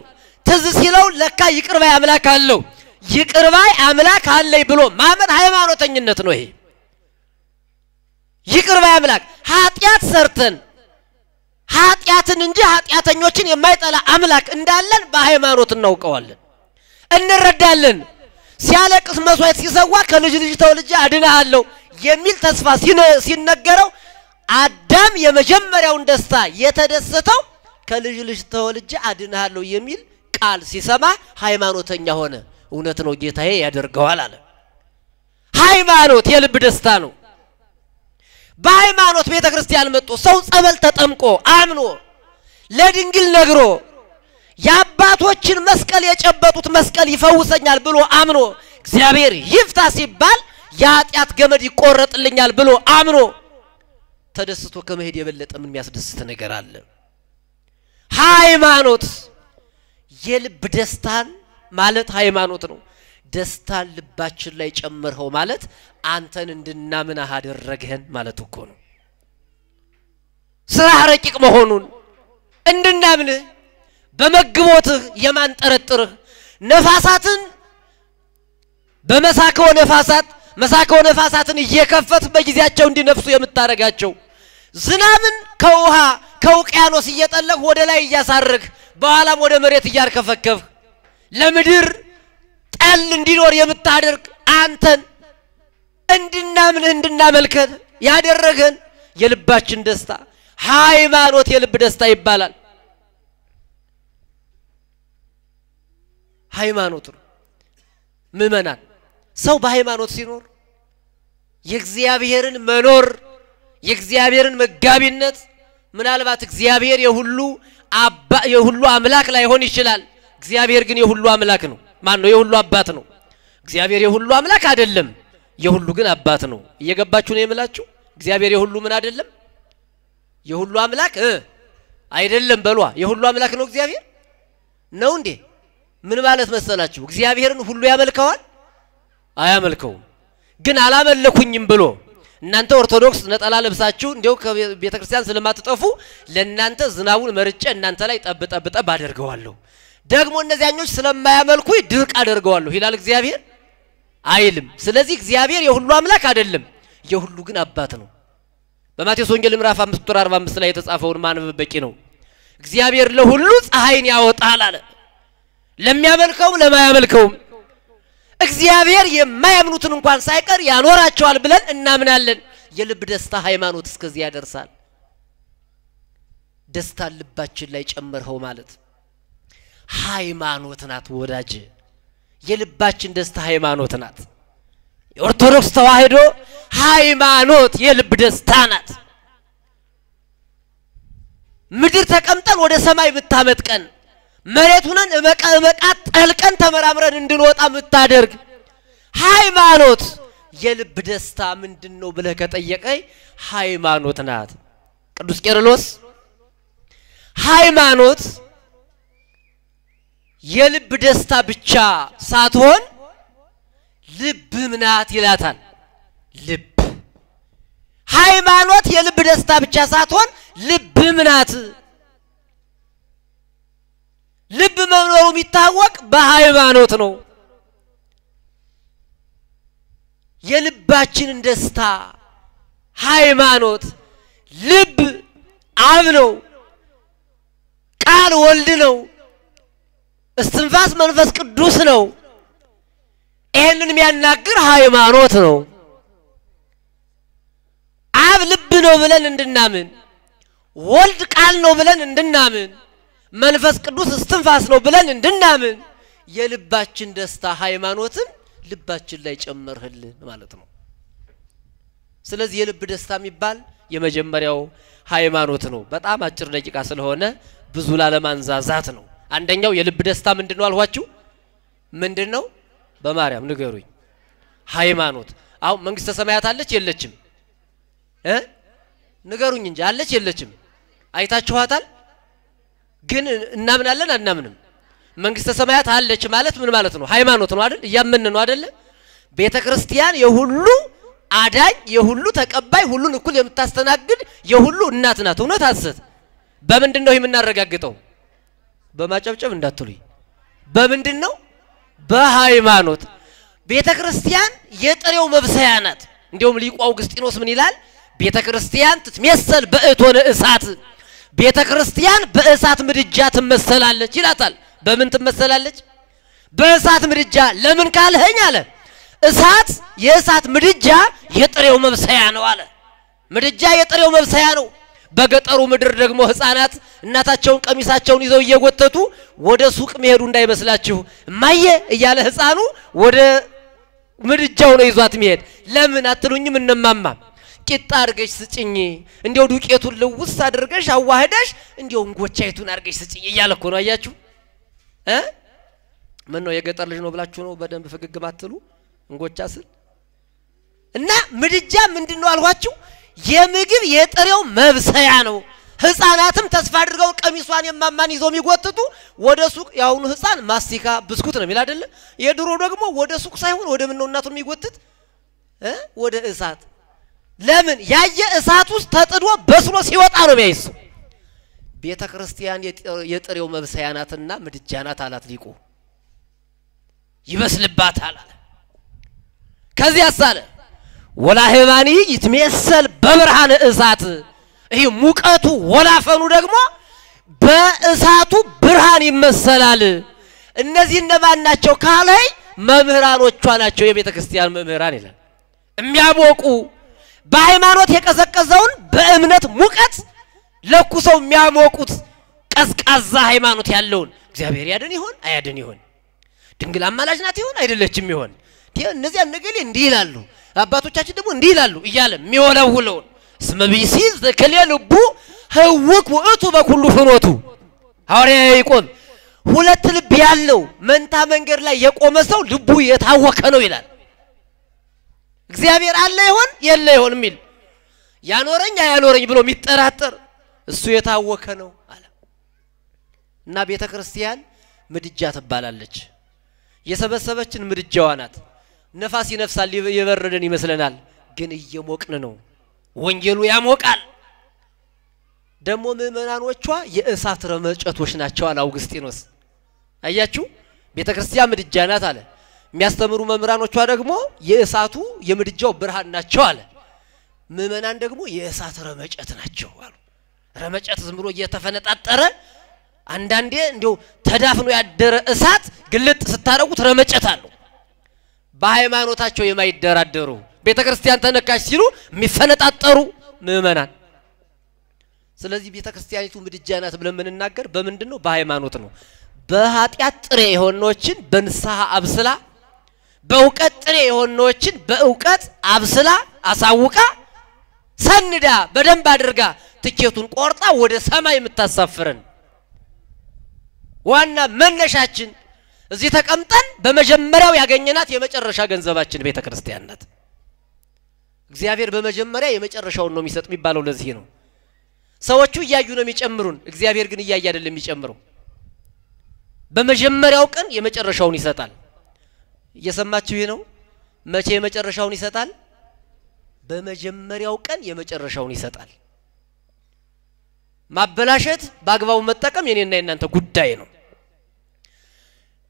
ትዝ ሲለው ለካ ይቅርባይ አምላክ አለው። ይቅርባይ አምላክ አለይ ብሎ ማመን ሃይማኖተኝነት ነው። ይሄ ይቅር ባይ አምላክ ኃጢአት ሰርተን ኃጢአትን እንጂ ኃጢአተኞችን የማይጠላ አምላክ እንዳለን በሃይማኖት እናውቀዋለን እንረዳለን ሲያለቅስ መስዋዕት ሲሰዋ ከልጅ ልጅ ተወልጄ አድናለሁ የሚል ተስፋ ሲነገረው አዳም የመጀመሪያውን ደስታ የተደሰተው ከልጅ ልጅ ተወልጄ አድናለሁ የሚል ቃል ሲሰማ ሃይማኖተኛ ሆነ እውነት ነው ጌታዬ ያደርገዋል አለ ሃይማኖት የልብ ደስታ ነው በሃይማኖት ቤተክርስቲያን መጥቶ ሰው ጸበል ተጠምቆ አምኖ ለድንግል ነግሮ የአባቶችን መስቀል የጨበጡት መስቀል ይፈውሰኛል ብሎ አምኖ እግዚአብሔር ይፍታ ሲባል የኃጢአት ገመድ ይቆረጥልኛል ብሎ አምኖ ተደስቶ ከመሄድ የበለጠ ምን የሚያስደስት ነገር አለ ሃይማኖት የልብ ደስታን ማለት ሃይማኖት ነው ደስታን ልባችን ላይ ጨመርኸው ማለት አንተን እንድናምን አደረገን ማለት እኮ ነው ስራ ረቂቅ መሆኑን እንድናምን በመግቦትህ የማንጠረጥርህ ነፋሳትን በመሳከው ነፋሳትን እየከፈት በጊዜያቸው እንዲነፍሱ የምታረጋቸው ዝናብን ከውሃ ከውቅያኖስ እየጠለቅ ወደ ላይ እያሳረግ በኋላም ወደ መሬት እያርከፈከፍ ለምድር ጠል እንዲኖር የምታደርግ አንተን እንድናምን እንድናመልከን ያደረገን የልባችን ደስታ ሃይማኖት የልብ ደስታ ይባላል ሃይማኖት ነው ምእመናን ሰው በሃይማኖት ሲኖር የእግዚአብሔርን መኖር የእግዚአብሔርን መጋቢነት ምናልባት እግዚአብሔር የሁሉ አምላክ ላይሆን ይችላል እግዚአብሔር ግን የሁሉ አምላክ ነው ማን ነው የሁሉ አባት ነው እግዚአብሔር የሁሉ አምላክ አይደለም የሁሉ ግን አባት ነው እየገባችሁ ነው የምላችሁ እግዚአብሔር የሁሉ ምን አይደለም የሁሉ አምላክ አይደለም በሏ የሁሉ አምላክ ነው እግዚአብሔር ነው እንዴ ምን ማለት መሰላችሁ እግዚአብሔርን ሁሉ ያመልከዋል አያመልከውም ግን አላመለኩኝም ብሎ እናንተ ኦርቶዶክስ ነጠላ ለብሳችሁ እንደው ከቤተክርስቲያን ስለማትጠፉ ለእናንተ ዝናቡን መርጬ እናንተ ላይ ጠብጠብ አደርገዋለሁ ደግሞ እነዚያኞች ስለማያመልኩ ድርቅ አደርገዋለሁ ይላል እግዚአብሔር አይልም ስለዚህ እግዚአብሔር የሁሉ አምላክ አይደለም የሁሉ ግን አባት ነው በማቴዎስ ወንጌል ምዕራፍ 5:45 ላይ የተጻፈውን ማንበብ በቂ ነው እግዚአብሔር ለሁሉ ፀሐይን ያወጣል አለ ለሚያመልከው ለማያመልከው እግዚአብሔር የማያምኑትን እንኳን ሳይቀር ያኖራቸዋል ብለን እናምናለን የልብ ደስታ ሃይማኖት እስከዚህ ያደርሳል ደስታ ልባችን ላይ ጨመርኸው ማለት ሃይማኖት ናት ወዳጅ የልባችን ደስታ ሃይማኖት ናት የኦርቶዶክስ ተዋህዶ ሃይማኖት የልብ ደስታ ናት ምድር ተቀምጠን ወደ ሰማይ ብታመጥቀን መሬቱንን እመቃ ጠልቀን ተመራምረን እንድንወጣ ምታደርግ ሃይማኖት የልብ ደስታ ምንድነው ብለህ ከጠየቀኝ ሃይማኖት ናት ቅዱስ ቄርሎስ ሃይማኖት የልብ ደስታ ብቻ ሳትሆን ልብ ምናት ይላታል ልብ ሃይማኖት የልብ ደስታ ብቻ ሳትሆን ልብ ምናት ልብ መኖሩ የሚታወቅ በሃይማኖት ነው የልባችን ደስታ ሃይማኖት ልብ አብ ነው ቃል ወልድ ነው እስትንፋስ መንፈስ ቅዱስ ነው ይሄንን የሚያናግር ሃይማኖት ነው አብ ልብ ነው ብለን እንድናምን ወልድ ቃል ነው ብለን እንድናምን መንፈስ ቅዱስ እስትንፋስ ነው ብለን እንድናምን የልባችን ደስታ ሃይማኖትን ልባችን ላይ ጨመርህልን ማለት ነው ስለዚህ የልብ ደስታ የሚባል የመጀመሪያው ሃይማኖት ነው በጣም አጭር ደቂቃ ስለሆነ ብዙ ላለማንዛዛት ነው አንደኛው የልብ ደስታ ምንድነው አልኋችሁ ምንድነው በማርያም ንገሩኝ ሃይማኖት አሁን መንግስተ ሰማያት አለች የለችም ንገሩኝ እንጂ አለች የለችም አይታችኋታል ግን እናምናለን አናምንም መንግስተ ሰማያት አለች ማለት ምን ማለት ነው ሃይማኖት ነው አይደል ያመን ነው አይደል ቤተክርስቲያን የሁሉ አዳኝ የሁሉ ተቀባይ ሁሉን እኩል የምታስተናግድ የሁሉ እናት ናት እውነት አሰት በምንድነው የምናረጋግጠው በማጨብጨብ እንዳትሉኝ በምንድነው በሃይማኖት ቤተክርስቲያን የጥሬው መብሰያ ናት እንዲሁም ሊቁ አውግስጢኖስ ምን ይላል ቤተክርስቲያን ትትመሰል በእቶነ እሳት ቤተክርስቲያን በእሳት ምድጃ ትመሰላለች ይላታል በምን ትመሰላለች በእሳት ምድጃ ለምን ካልኸኝ አለ እሳት የእሳት ምድጃ የጥሬው መብሰያ ነው አለ ምድጃ የጥሬው መብሰያ ነው በገጠሩ ምድር ደግሞ ህፃናት እናታቸውን ቀሚሳቸውን ይዘው እየጎተቱ ወደ ሱቅ መሄዱ እንዳይመስላችሁ ማየ እያለ ህፃኑ ወደ ምድጃው ነው ይዟት መሄድ ለምን አትሉኝም እንማማ ቂጣ አድርገሽ ስጭኝ እንዴው ዱቄቱን ልውስ አድርገሽ አዋህደሽ እንዴው እንጎቻይቱን አድርገሽ ስጭኝ እያለ እኮ ነው አያችሁ ምን ነው የገጠር ልጅ ነው ብላችሁ ነው በደንብ ፍግግ ማትሉ እንጎቻስል እና ምድጃ ምንድነው አልኋችሁ የምግብ የጥሬው መብሰያ ነው ህፃናትም ተስፋ አድርገው ቀሚሷን የማማን ይዘው የሚጎትቱ ወደ ሱቅ ያውኑ ህፃን ማስቲካ ብስኩት ነው የሚል አይደለ የድሮ ደግሞ ወደ ሱቅ ሳይሆን ወደ ምን ነው እናቱን የሚጎትት ወደ እሳት ለምን ያየ እሳት ውስጥ ተጥዶ በስሎ ሲወጣ ነው የሚያይስ ቤተክርስቲያን የጥሬው መብሰያ ናትና ምድጃ ናት አላት ሊቁ ይበስልባታል አለ ከዚህ ያሳለ ወላህባኒ ይትመሰል በብርሃነ እሳት ይሄ ሙቀቱ ወላፈኑ ደግሞ በእሳቱ ብርሃን ይመሰላል እነዚህ እነማን ናቸው ካላይ መምህራኖቿ ናቸው የቤተክርስቲያን መምህራን ይላል የሚያሞቁ በሃይማኖት የቀዘቀዘውን በእምነት ሙቀት ለኩሰው የሚያሞቁት ቀዝቃዛ ሃይማኖት ያለውን እግዚአብሔር ያድን ይሆን አያድን ይሆን ድንግል አማላጅ ናት ይሆን አይደለችም ይሆን እነዚህ ነገሌ እንዲህ ይላሉ አባቶቻችን ደግሞ እንዲህ ይላሉ ይያለ የሚወለውለው ስመቢሲ ዘከለልቡ ህውክ ወእቱ በኩሉ ፍኖቱ ሐዋርያ ያዕቆብ ሁለት ልብ ያለው መንታ መንገድ ላይ የቆመ ሰው ልቡ የታወከ ነው ይላል እግዚአብሔር አለ ይሆን የለ ይሆን ሚል ያኖረኝ አያኖረኝ ብሎ የሚጠራጠር እሱ የታወከ ነው አለ እና ቤተክርስቲያን ምድጃ ትባላለች የሰበሰበችን ምድጃዋ ናት ነፋስ ይነፍሳል የበረደን ይመስለናል ግን እየሞቅን ነው ወንጌሉ ያሞቃል ደሞ ምእመናኖቿ የእሳት ረመጨቶች ናቸው አለ አውግስጢኖስ አያችሁ ቤተክርስቲያን ምድጃ ናት አለ የሚያስተምሩ መምህራኖቿ ደግሞ የእሳቱ የምድጃው ብርሃን ናቸው አለ ምእመናን ደግሞ የእሳት ረመጨት ናቸው አሉ ረመጨት ዝም ብሎ እየተፈነጣጠረ አንዳንዴ እንዴው ተዳፍኖ ያደረ እሳት ግልጥ ስታረጉት ረመጨት አለው በሃይማኖታቸው የማይደራደሩ ቤተክርስቲያን ተነካሽ ሲሉ የሚፈነጣጠሩ ምእመናን ስለዚህ ቤተክርስቲያኒቱ ምድጃ ናት ብለን ምንናገር በምንድነው በሃይማኖት ነው በኃጢያት ጥሬ የሆነዎችን በንስሐ አብስላ በእውቀት ጥሬ የሆነዎችን በእውቀት አብስላ አሳውቃ ሰንዳ በደንብ አድርጋ ትኬቱን ቆርጣ ወደ ሰማይ የምታሳፍረን ዋና መነሻችን እዚህ ተቀምጠን በመጀመሪያው ያገኘናት የመጨረሻ ገንዘባችን ቤተክርስቲያን ናት እግዚአብሔር በመጀመሪያ የመጨረሻውን ነው የሚሰጥ የሚባለው ለዚህ ነው ሰዎቹ እያዩ ነው የሚጨምሩን እግዚአብሔር ግን እያየ አይደለም የሚጨምረው በመጀመሪያው ቀን የመጨረሻውን ይሰጣል እየሰማችሁ ይሄ ነው መቼ የመጨረሻውን ይሰጣል በመጀመሪያው ቀን የመጨረሻውን ይሰጣል ማበላሸት በአግባቡ መጠቀም የኔና የናንተ ጉዳይ ነው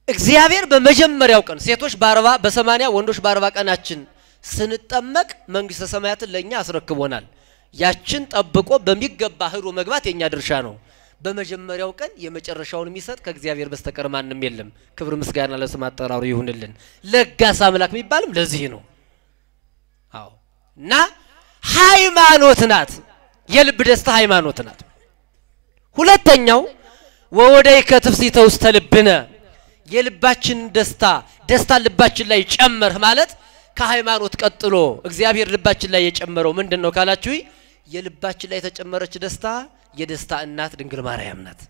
እግዚአብሔር በመጀመሪያው ቀን ሴቶች በ40 በ80 ወንዶች በ40 ቀናችን ስንጠመቅ መንግስተ ሰማያትን ለኛ አስረክቦናል ያችን ጠብቆ በሚገባ ህሮ መግባት የኛ ድርሻ ነው በመጀመሪያው ቀን የመጨረሻውን የሚሰጥ ከእግዚአብሔር በስተቀር ማንንም የለም ክብር ምስጋና ለስም አጠራሩ ይሁንልን ለጋስ አምላክ የሚባልም ለዚህ ነው አዎ እና ሃይማኖት ናት የልብ ደስታ ሃይማኖት ናት ሁለተኛው ወወደይ ከትፍሲተ ውስተ ልብነ የልባችን ደስታ ልባችን ላይ ጨመር ማለት ከሃይማኖት ቀጥሎ እግዚአብሔር ልባችን ላይ የጨመረው ምንድነው ካላችሁ የልባችን ላይ የተጨመረች ደስታ የደስታ እናት ድንግል ማርያም ናት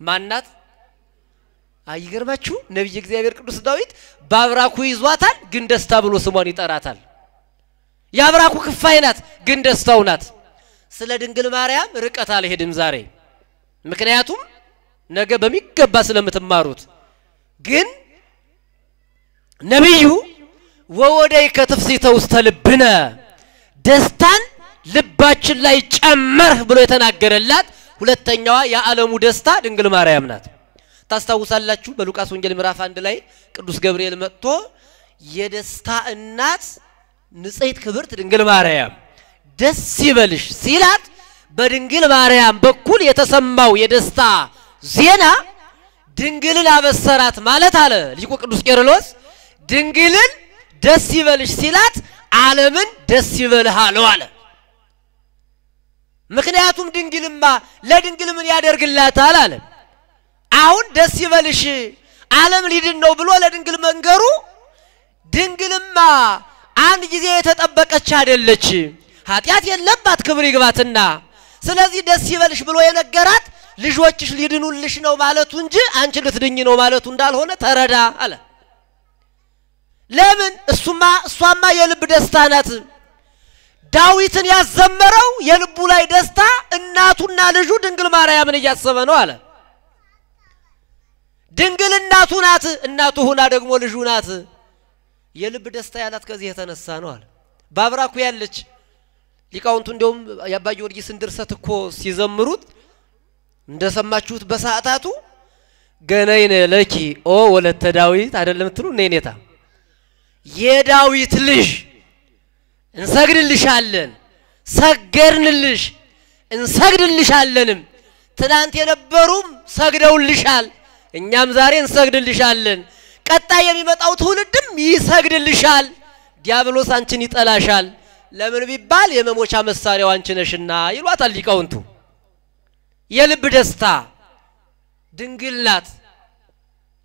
ማናት አይገርማችሁ ነብይ እግዚአብሔር ቅዱስ ዳዊት ባብራኩ ይዟታል ግን ደስታ ብሎ ስሟን ይጠራታል ያብራኩ ክፋይ ናት ግን ደስታው ናት ስለ ድንግል ማርያም ርቀት አልሄድም ዛሬ ምክንያቱም ነገ በሚገባ ስለምትማሩት ግን ነብዩ ወወደይ ከትፍሲተ ውስተ ልብነ ደስታን ልባችን ላይ ጨመርህ ብሎ የተናገረላት ሁለተኛዋ የዓለሙ ደስታ ድንግል ማርያም ናት ታስታውሳላችሁ በሉቃስ ወንጌል ምዕራፍ 1 ላይ ቅዱስ ገብርኤል መጥቶ የደስታ እናት ንጽሕት ክብርት ድንግል ማርያም ደስ ይበልሽ ሲላት በድንግል ማርያም በኩል የተሰማው የደስታ ዜና ድንግልን አበሰራት ማለት አለ ሊቁ ቅዱስ ቄርሎስ። ድንግልን ደስ ይበልሽ ሲላት ዓለምን ደስ ይበልህ አለው አለ። ምክንያቱም ድንግልማ ለድንግል ምን ያደርግላታል አለ። አሁን ደስ ይበልሽ ዓለም ሊድን ነው ብሎ ለድንግል መንገሩ ድንግልማ አንድ ጊዜ የተጠበቀች አይደለች፣ ኃጢአት የለባት ክብር ይግባትና። ስለዚህ ደስ ይበልሽ ብሎ የነገራት ልጆችሽ ሊድኑልሽ ነው ማለቱ እንጂ አንቺ ልትድኝ ነው ማለቱ እንዳልሆነ ተረዳ አለ። ለምን እሷማ የልብ ደስታ ናት። ዳዊትን ያዘመረው የልቡ ላይ ደስታ እናቱና ልጁ ድንግል ማርያምን እያሰበ ነው አለ። ድንግል እናቱ ናት፣ እናቱ ሆና ደግሞ ልጁ ናት። የልብ ደስታ ያላት ከዚህ የተነሳ ነው አለ። ባብራኩ ያለች ሊቃውንቱ እንደውም የአባ ጊዮርጊስን ድርሰት እኮ ሲዘምሩት እንደሰማችሁት በሰዓታቱ ገነይነ ለኪ ኦ ወለተ ዳዊት አይደለም ትሉ ነይኔታ የዳዊት ልጅ እንሰግድልሻለን፣ ሰገድንልሽ እንሰግድልሻለንም። ትናንት የነበሩም ሰግደውልሻል፣ እኛም ዛሬ እንሰግድልሻለን። ቀጣይ የሚመጣው ትውልድም ይሰግድልሻል። ዲያብሎስ አንቺን ይጠላሻል። ለምን ቢባል የመሞቻ መሳሪያው አንቺ ነሽና ይሏታል ሊቃውንቱ። የልብ ደስታ ድንግል ናት፣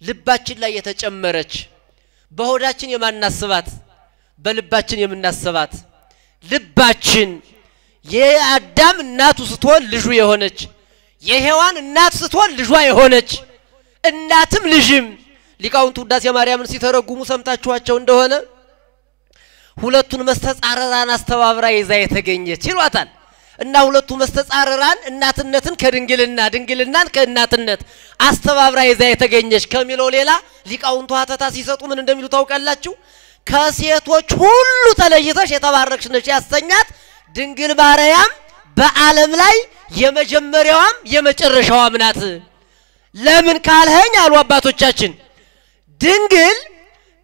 ልባችን ላይ የተጨመረች በሆዳችን የማናስባት በልባችን የምናስባት ልባችን የአዳም እናቱ ስትሆን ልጁ የሆነች የሔዋን እናት ስትሆን ልጇ የሆነች እናትም ልጅም ሊቃውንቱ ውዳሴ ማርያምን ሲተረጉሙ ሰምታችኋቸው እንደሆነ ሁለቱን መስተጻረራን አስተባብራ ይዛ የተገኘች ይሏታል። እና ሁለቱ መስተጻረራን እናትነትን ከድንግልና ድንግልናን ከእናትነት አስተባብራ ይዛ የተገኘች ከሚለው ሌላ ሊቃውንቱ ሀተታ ሲሰጡ ምን እንደሚሉ ታውቃላችሁ? ከሴቶች ሁሉ ተለይተሽ የተባረክሽ ነሽ ያሰኛት ድንግል ማርያም በዓለም ላይ የመጀመሪያዋም የመጨረሻዋም ናት። ለምን ካልኸኝ አሉ አባቶቻችን ድንግል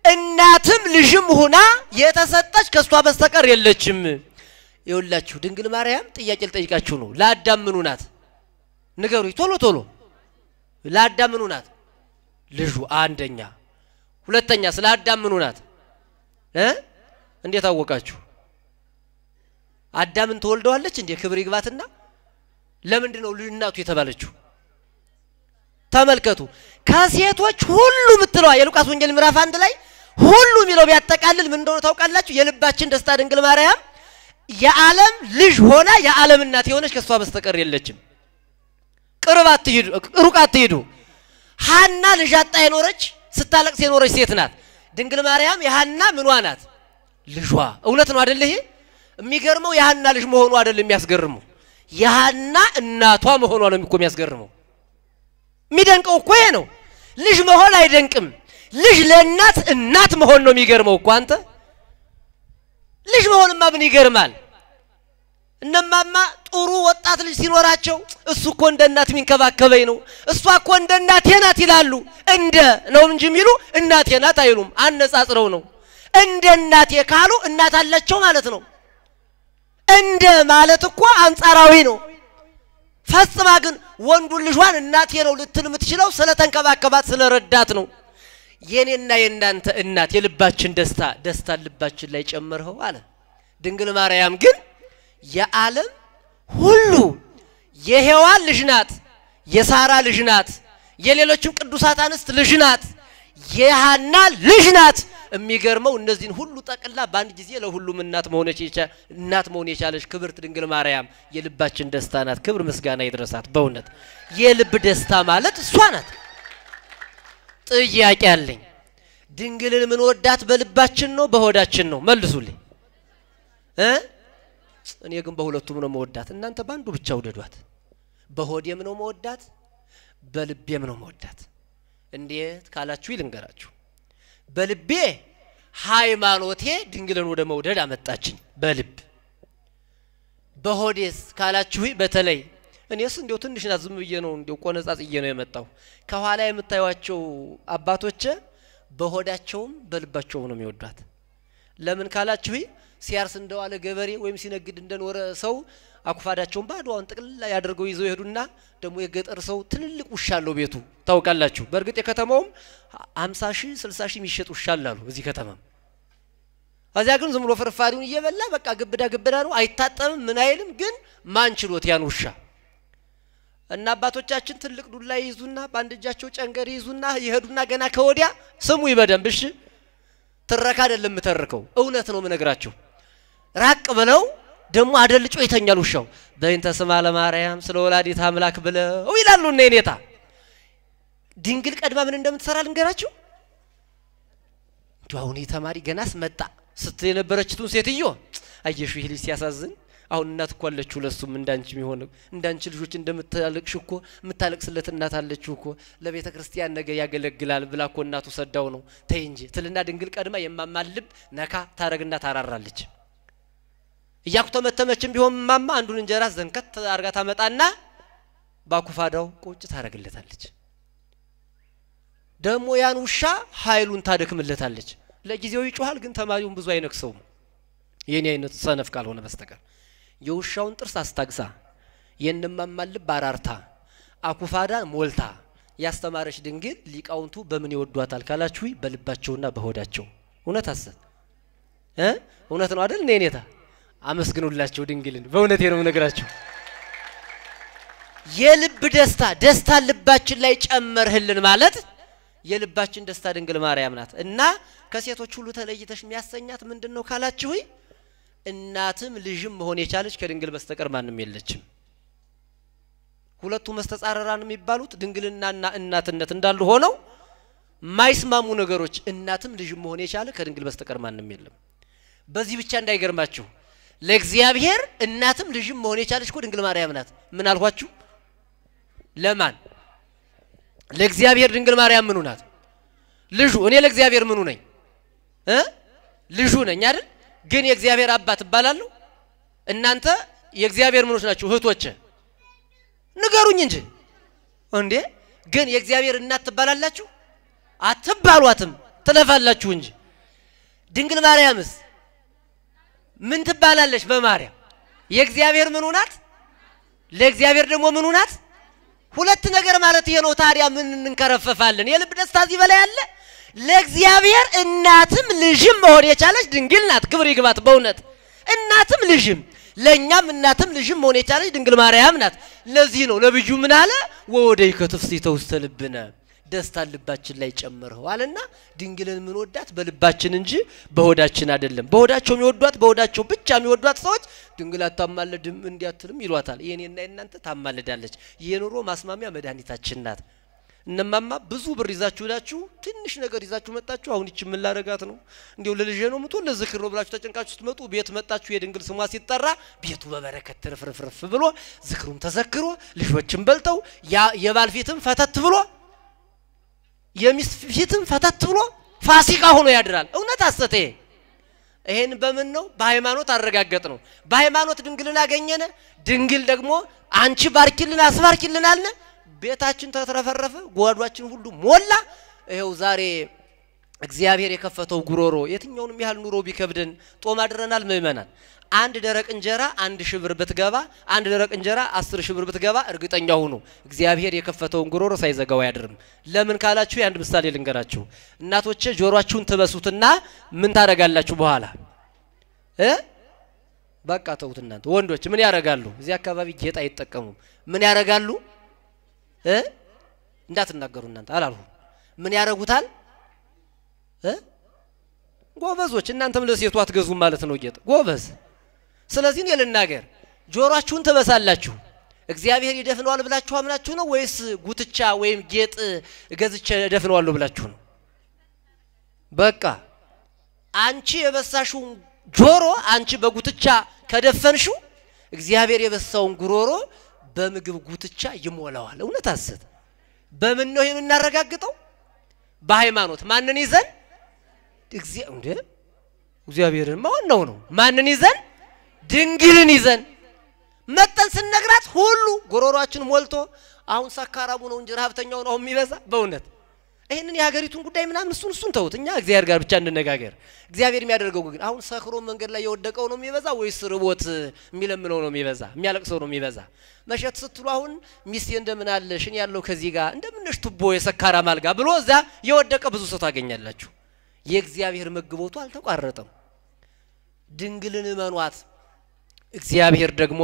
እናትም ልጅም ሆና የተሰጠች ከሷ በስተቀር የለችም። ይውላችሁ ድንግል ማርያም ጥያቄ ልጠይቃችሁ ነው። ለአዳም ምኑ ናት? ንገሩኝ ቶሎ ቶሎ። ለአዳም ምኑ ናት? ልጁ አንደኛ። ሁለተኛ ስለ አዳም ምኑ ናት? እንዴት አወቃችሁ? አዳምን ተወልደዋለች እንዴ? ክብር ይግባትና ለምንድን ነው ልጅ እናቱ የተባለችው? ተመልከቱ። ከሴቶች ሁሉ ምትለዋ የሉቃስ ወንጌል ምዕራፍ 1 ላይ ሁሉ የሚለው ቢያጠቃልል ምን እንደሆነ ታውቃላችሁ? የልባችን ደስታ ድንግል ማርያም የዓለም ልጅ ሆና የዓለም እናት የሆነች ከሷ በስተቀር የለችም። ሩቅ አትሂዱ። ሐና ልጅ አጣ የኖረች ስታለቅስ የኖረች ሴት ናት። ድንግል ማርያም የሐና ምኗ ናት? ልጇ። እውነት ነው አይደል? ይሄ የሚገርመው የሐና ልጅ መሆኑ አይደለም የሚያስገርመው፣ የሐና እናቷ መሆኗ ነው እኮ የሚያስገርመው። የሚደንቀው እኮ ይሄ ነው። ልጅ መሆን አይደንቅም። ልጅ ለእናት እናት መሆን ነው የሚገርመው እኮ አንተ። ልጅ መሆንማ ምን ይገርማል? እነማማ ጥሩ ወጣት ልጅ ሲኖራቸው እሱ እኮ እንደ እናት የሚንከባከበኝ ነው፣ እሷ እኮ እንደ እናቴ ናት ይላሉ። እንደ ነው እንጂ የሚሉ እናቴ ናት አይሉም። አነጻጽረው ነው። እንደ እናቴ ካሉ እናት አላቸው ማለት ነው። እንደ ማለት እኮ አንጻራዊ ነው። ፈጽማ ግን ወንዱን ልጇን እናቴ ነው ልትል የምትችለው ስለተንከባከባት ስለረዳት ነው። የኔና የናንተ እናት የልባችን ደስታ ልባችን ላይ ጨመረው አለ። ድንግል ማርያም ግን የዓለም ሁሉ የሔዋን ልጅ ናት፣ የሳራ ልጅ ናት፣ የሌሎችም ቅዱሳት አንስት ልጅ ናት፣ የሐና ልጅ ናት። የሚገርመው እነዚህን ሁሉ ጠቅላ በአንድ ጊዜ ለሁሉም እናት መሆን የቻለች ክብርት ድንግል ማርያም የልባችን ደስታ ናት። ክብር ምስጋና ይድረሳት። በእውነት የልብ ደስታ ማለት እሷ ናት። ጥያቄ አለኝ። ድንግልን ምን ወዳት በልባችን ነው በሆዳችን ነው? መልሱልኝ። እኔ ግን በሁለቱም ነው መወዳት። እናንተ ባንዱ ብቻ ወደዷት። በሆዴም ነው መወዳት፣ በልቤም ነው መወዳት። እንዴት ካላችሁ ይልንገራችሁ። በልቤ ሃይማኖቴ ድንግልን ወደ መውደድ አመጣችኝ በልብ። በሆዴስ ካላችሁ በተለይ እኔስ እንደው ትንሽ ናት ዝም ብዬ ነው እንደው ቆነጻጽዬ ነው የመጣው። ከኋላ የምታዩዋቸው አባቶች በሆዳቸውም በልባቸውም ነው የሚወዷት። ለምን ካላችሁ ሲያርስ እንደዋለ ገበሬ ወይም ሲነግድ እንደኖረ ሰው አኩፋዳቸውን ባዶውን ጥቅልላ ያደርገው ይዘው ይሄዱና ደግሞ የገጠር ሰው ትልልቅ ውሻ አለው ቤቱ ታውቃላችሁ በርግጥ የከተማውም 50 ሺህ 60 ሺህ የሚሸጥ ውሻ አሉ እዚህ ከተማ አዚያ ግን ዝም ብሎ ፍርፋሪውን እየበላ በቃ ግብዳ ነው አይታጠብም ምን አይልም ግን ማን ችሎት ያን ውሻ እና አባቶቻችን ትልቅ ዱላ ይዙና ባንድ እጃቸው ጨንገር ይዙና ይሄዱና ገና ከወዲያ ስሙ ይበደንብ እሺ ትረካ አይደለም ተርከው እውነት ነው መነግራችሁ ራቅ ብለው ደሞ አደልጮ ይተኛል ውሻው በእንተ ስማ ለማርያም ስለ ወላዲት አምላክ ብለው ይላሉ እና የኔታ ድንግል ቀድማ ምን እንደምትሰራ ልንገራችሁ ዱአውን ተማሪ ገናስ መጣ ስትል የነበረችቱን ሴትዮ አየሹ ይሄ ልጅ ሲያሳዝን አሁን እናት እኮ አለችው ለሱም እንዳንቺ የሚሆን እንዳንቺ ልጆች እንደምታለቅሽ እኮ የምታለቅስለት እናት አለችው እኮ ለቤተ ክርስቲያን ነገ ያገለግላል ብላ እኮ እናቱ ሰዳው ነው ተይ እንጂ ትልና ድንግል ቀድማ የማማልብ ነካ ታረግና ታራራለች ያኩተመተመችም ቢሆን ማማ አንዱን እንጀራ ዘንከት አርጋ ታመጣና ባኩፋዳው ቁጭ ታረግለታለች ደሞ ያን ውሻ ኃይሉን ታደክምለታለች ለጊዜው ይጮሃል ግን ተማሪውን ብዙ አይነክሰውም የኔ አይነት ሰነፍ ካልሆነ በስተቀር የውሻውን ጥርስ አስታግሳ የነማማልብ አራርታ አኩፋዳ ሞልታ ያስተማረች ድንግል ሊቃውንቱ በምን ይወዷታል ካላችሁ በልባቸውና በሆዳቸው እውነት አሰት እውነት ነው አይደል ነኔታ አመስግኑላችሁ ድንግልን በእውነት ነው ነገራችሁ የልብ ደስታ ልባችን ላይ ጨመርህልን ማለት የልባችን ደስታ ድንግል ማርያም ናት እና ከሴቶች ሁሉ ተለይተሽ የሚያሰኛት ምንድነው ካላችሁ እናትም ልጅም መሆን የቻለች ከድንግል በስተቀር ማንንም የለችም ሁለቱ መስተጻረራን የሚባሉት ድንግልናና እናትነት እንዳሉ ሆነው ማይስማሙ ነገሮች እናትም ልጅም መሆን የቻለ ከድንግል በስተቀር ማንንም የለም በዚህ ብቻ እንዳይገርማችሁ ለእግዚአብሔር እናትም ልጅም መሆን የቻለች እኮ ድንግል ማርያም ናት ምን አልኳችሁ ለማን ለእግዚአብሔር ድንግል ማርያም ምኑ ናት ልጁ እኔ ለእግዚአብሔር ምኑ ነኝ ልጁ ነኝ አይደል ግን የእግዚአብሔር አባት ተባላለሁ እናንተ የእግዚአብሔር ምኖች ናችሁ እህቶቼ ንገሩኝ እንጂ እንዴ ግን የእግዚአብሔር እናት ተባላላችሁ አትባሏትም ትለፋላችሁ እንጂ ድንግል ማርያምስ ምን ትባላለች በማርያም የእግዚአብሔር ምኑ ናት ለእግዚአብሔር ደግሞ ምኑ ናት ሁለት ነገር ማለት ይሄ ነው ታዲያ ምን እንከረፈፋለን የልብ ደስታ እዚህ በላይ አለ ለእግዚአብሔር እናትም ልጅም መሆን የቻለች ድንግል ናት ክብር ይግባት በእውነት እናትም ልጅም ለኛም እናትም ልጅም መሆን የቻለች ድንግል ማርያም ናት ለዚህ ነው ነብዩ ምን አለ ወወደይ ከተፍሲተ ውስተ ልብነ ደስታ ልባችን ላይ ጨመረው አለና ድንግልን ምን ወዳት በልባችን እንጂ በሆዳችን አይደለም በሆዳቸው የሚወዷት በሆዳቸው ብቻ የሚወዷት ሰዎች ድንግል አታማልድም እንዲያትልም ይሏታል የኔና እናንተ ታማልዳለች የኑሮ ማስማሚያ መድኃኒታችን ናት እነማማ ብዙ ብር ይዛችሁላችሁ ትንሽ ነገር ይዛችሁ መጣችሁ አሁን እቺ ምን ላረጋት ነው እንዴው ለልጄ ነው ምቶ ለዝክር ነው ብላችሁ ተጨንቃችሁ ስትመጡ ቤት መጣችሁ የድንግል ስሟ ሲጠራ ቤቱ በበረከት ተረፍረፍ ብሎ ዝክሩም ተዘክሮ ልጆችም በልተው የባል ፊትም ፈተት ብሎ የሚስት ፊትም ፈተት ብሎ ፋሲካ ሆኖ ያድራል እውነት አሰተ ይሄን በምን ነው በሃይማኖት አረጋገጥ ነው በሃይማኖት ድንግልን አገኘነ ድንግል ደግሞ አንቺ ባርኪልን አስባርኪልን አለ ቤታችን ተተረፈረፈ ጓዷችን ሁሉ ሞላ ይሄው ዛሬ እግዚአብሔር የከፈተው ጉሮሮ የትኛውንም ያህል ኑሮ ቢከብደን ጦም አድረናል ምእመናን አንድ ደረቅ እንጀራ 1000 ብር ብትገባ አንድ ደረቅ እንጀራ 10000 ብር ብትገባ እርግጠኛ ሁኑ እግዚአብሔር የከፈተውን ጉሮሮ ሳይዘጋው ያድርም ለምን ካላችሁ አንድ ምሳሌ ልንገራችሁ እናቶቼ ጆሮአችሁን ትበሱትና ምን ታረጋላችሁ በኋላ በቃ ተውት እናንተ ወንዶች ምን ያረጋሉ እዚህ አካባቢ ጌጥ አይተጠቀሙም ምን ያረጋሉ እንዳትናገሩ እናንተ አላልሁ ምን ያረጉታል ጎበዞች እናንተም ለሴቱ አትገዙም ማለት ነው ጌጥ ጎበዝ ስለዚህ ነው ልናገር ጆሮአችሁን ተበሳላችሁ እግዚአብሔር ይደፍነዋል ብላችሁ አምናችሁ ነው ወይስ ጉትቻ ወይም ጌጥ ገዝቼ ደፍነዋለሁ ብላችሁ ነው በቃ አንቺ የበሳሽው ጆሮ አንቺ በጉትቻ ከደፈንሽው እግዚአብሔር የበሳውን ጉሮሮ በምግብ ጉትቻ ይሞላዋል እውነት አሰት በምን ነው የምናረጋግጠው በሃይማኖት ማንን ይዘን እግዚአብሔርን ማን ነው ማንን ይዘን ድንግልን ይዘን መጠን ስንነግራት ሁሉ ጉሮሮአችን ሞልቶ አሁን ሰካራሙ ነው እንጂ ሀብተኛው ነው የሚበዛ በእውነት ይሄንን የሀገሪቱን ጉዳይ ምናምን እሱን ተውት እኛ እግዚአብሔር ጋር ብቻ እንነጋገር እግዚአብሔር የሚያደርገው ግን አሁን ሰክሮ መንገድ ላይ የወደቀው ነው የሚበዛ ወይስ ርቦት የሚለምነው ነው የሚበዛ የሚያለቅሰው ነው የሚበዛ መሸት ስትሉ አሁን ሚስቴ እንደምን አለሽ እኔ ያለው ከዚህ ጋር እንደምንሽ ቱቦ የሰካራ ማልጋ ብሎ እዛ የወደቀ ብዙ ሰው ታገኛላችሁ የእግዚአብሔር መግቦቱ አልተቋረጠም ድንግልን እመኗት እግዚአብሔር ደግሞ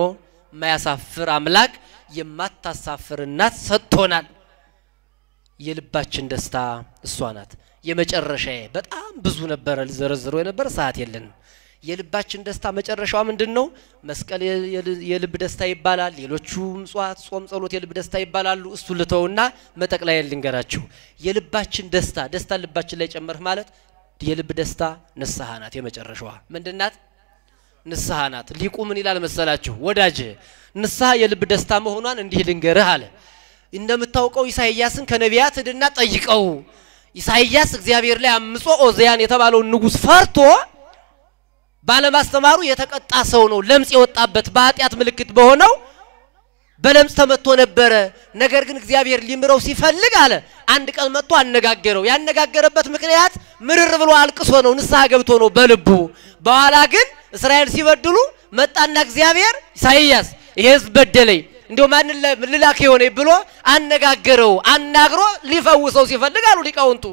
ማያሳፍር አምላክ የማታሳፍር እናት ሰጥቶናል የልባችን ደስታ እሷ ናት የመጨረሻዬ በጣም ብዙ ነበር ልዘረዝረው የነበር ሰዓት የለንም የልባችን ደስታ መጨረሻው ምንድነው መስቀል የልብ ደስታ ይባላል ሌሎቹ ምጽዋት ጾም ጸሎት የልብ ደስታ ይባላሉ እሱ ልተውና መጠቅላይ ልንገራችሁ የልባችን ደስታ ልባችን ላይ ጨመርህ ማለት የልብ ደስታ ንስሐ ናት የመጨረሻዋ ምንድናት ንስሐ ናት ሊቁ ምን ይላል መሰላችሁ ወዳጅ ንስሐ የልብ ደስታ መሆኗን እንዲህ ልንገርህ አለ እንደምታውቀው ኢሳይያስን ከነቢያት ሄድና ጠይቀው ኢሳይያስ እግዚአብሔር ላይ አምጾ ኦዚያን የተባለው ንጉስ ፈርቶ ባለማስተማሩ የተቀጣ ሰው ነው ለምጽ የወጣበት በኃጢአት ምልክት በሆነው በለምጽ ተመቶ ነበር ነገር ግን እግዚአብሔር ሊምረው ሲፈልግ አለ አንድ ቀን መጥቶ አነጋገረው ያነጋገረበት ምክንያት ምርር ብሎ አልቅሶ ነው ንስሐ ገብቶ ነው በልቡ በኋላ ግን እስራኤል ሲበድሉ መጣና እግዚአብሔር ኢሳይያስ ይሄስ በደለኝ እንደው ማን ልላክ ይሆነ ብሎ አነጋገረው አናግሮ ሊፈውሰው ሲፈልግ አሉ ሊቃውንቱ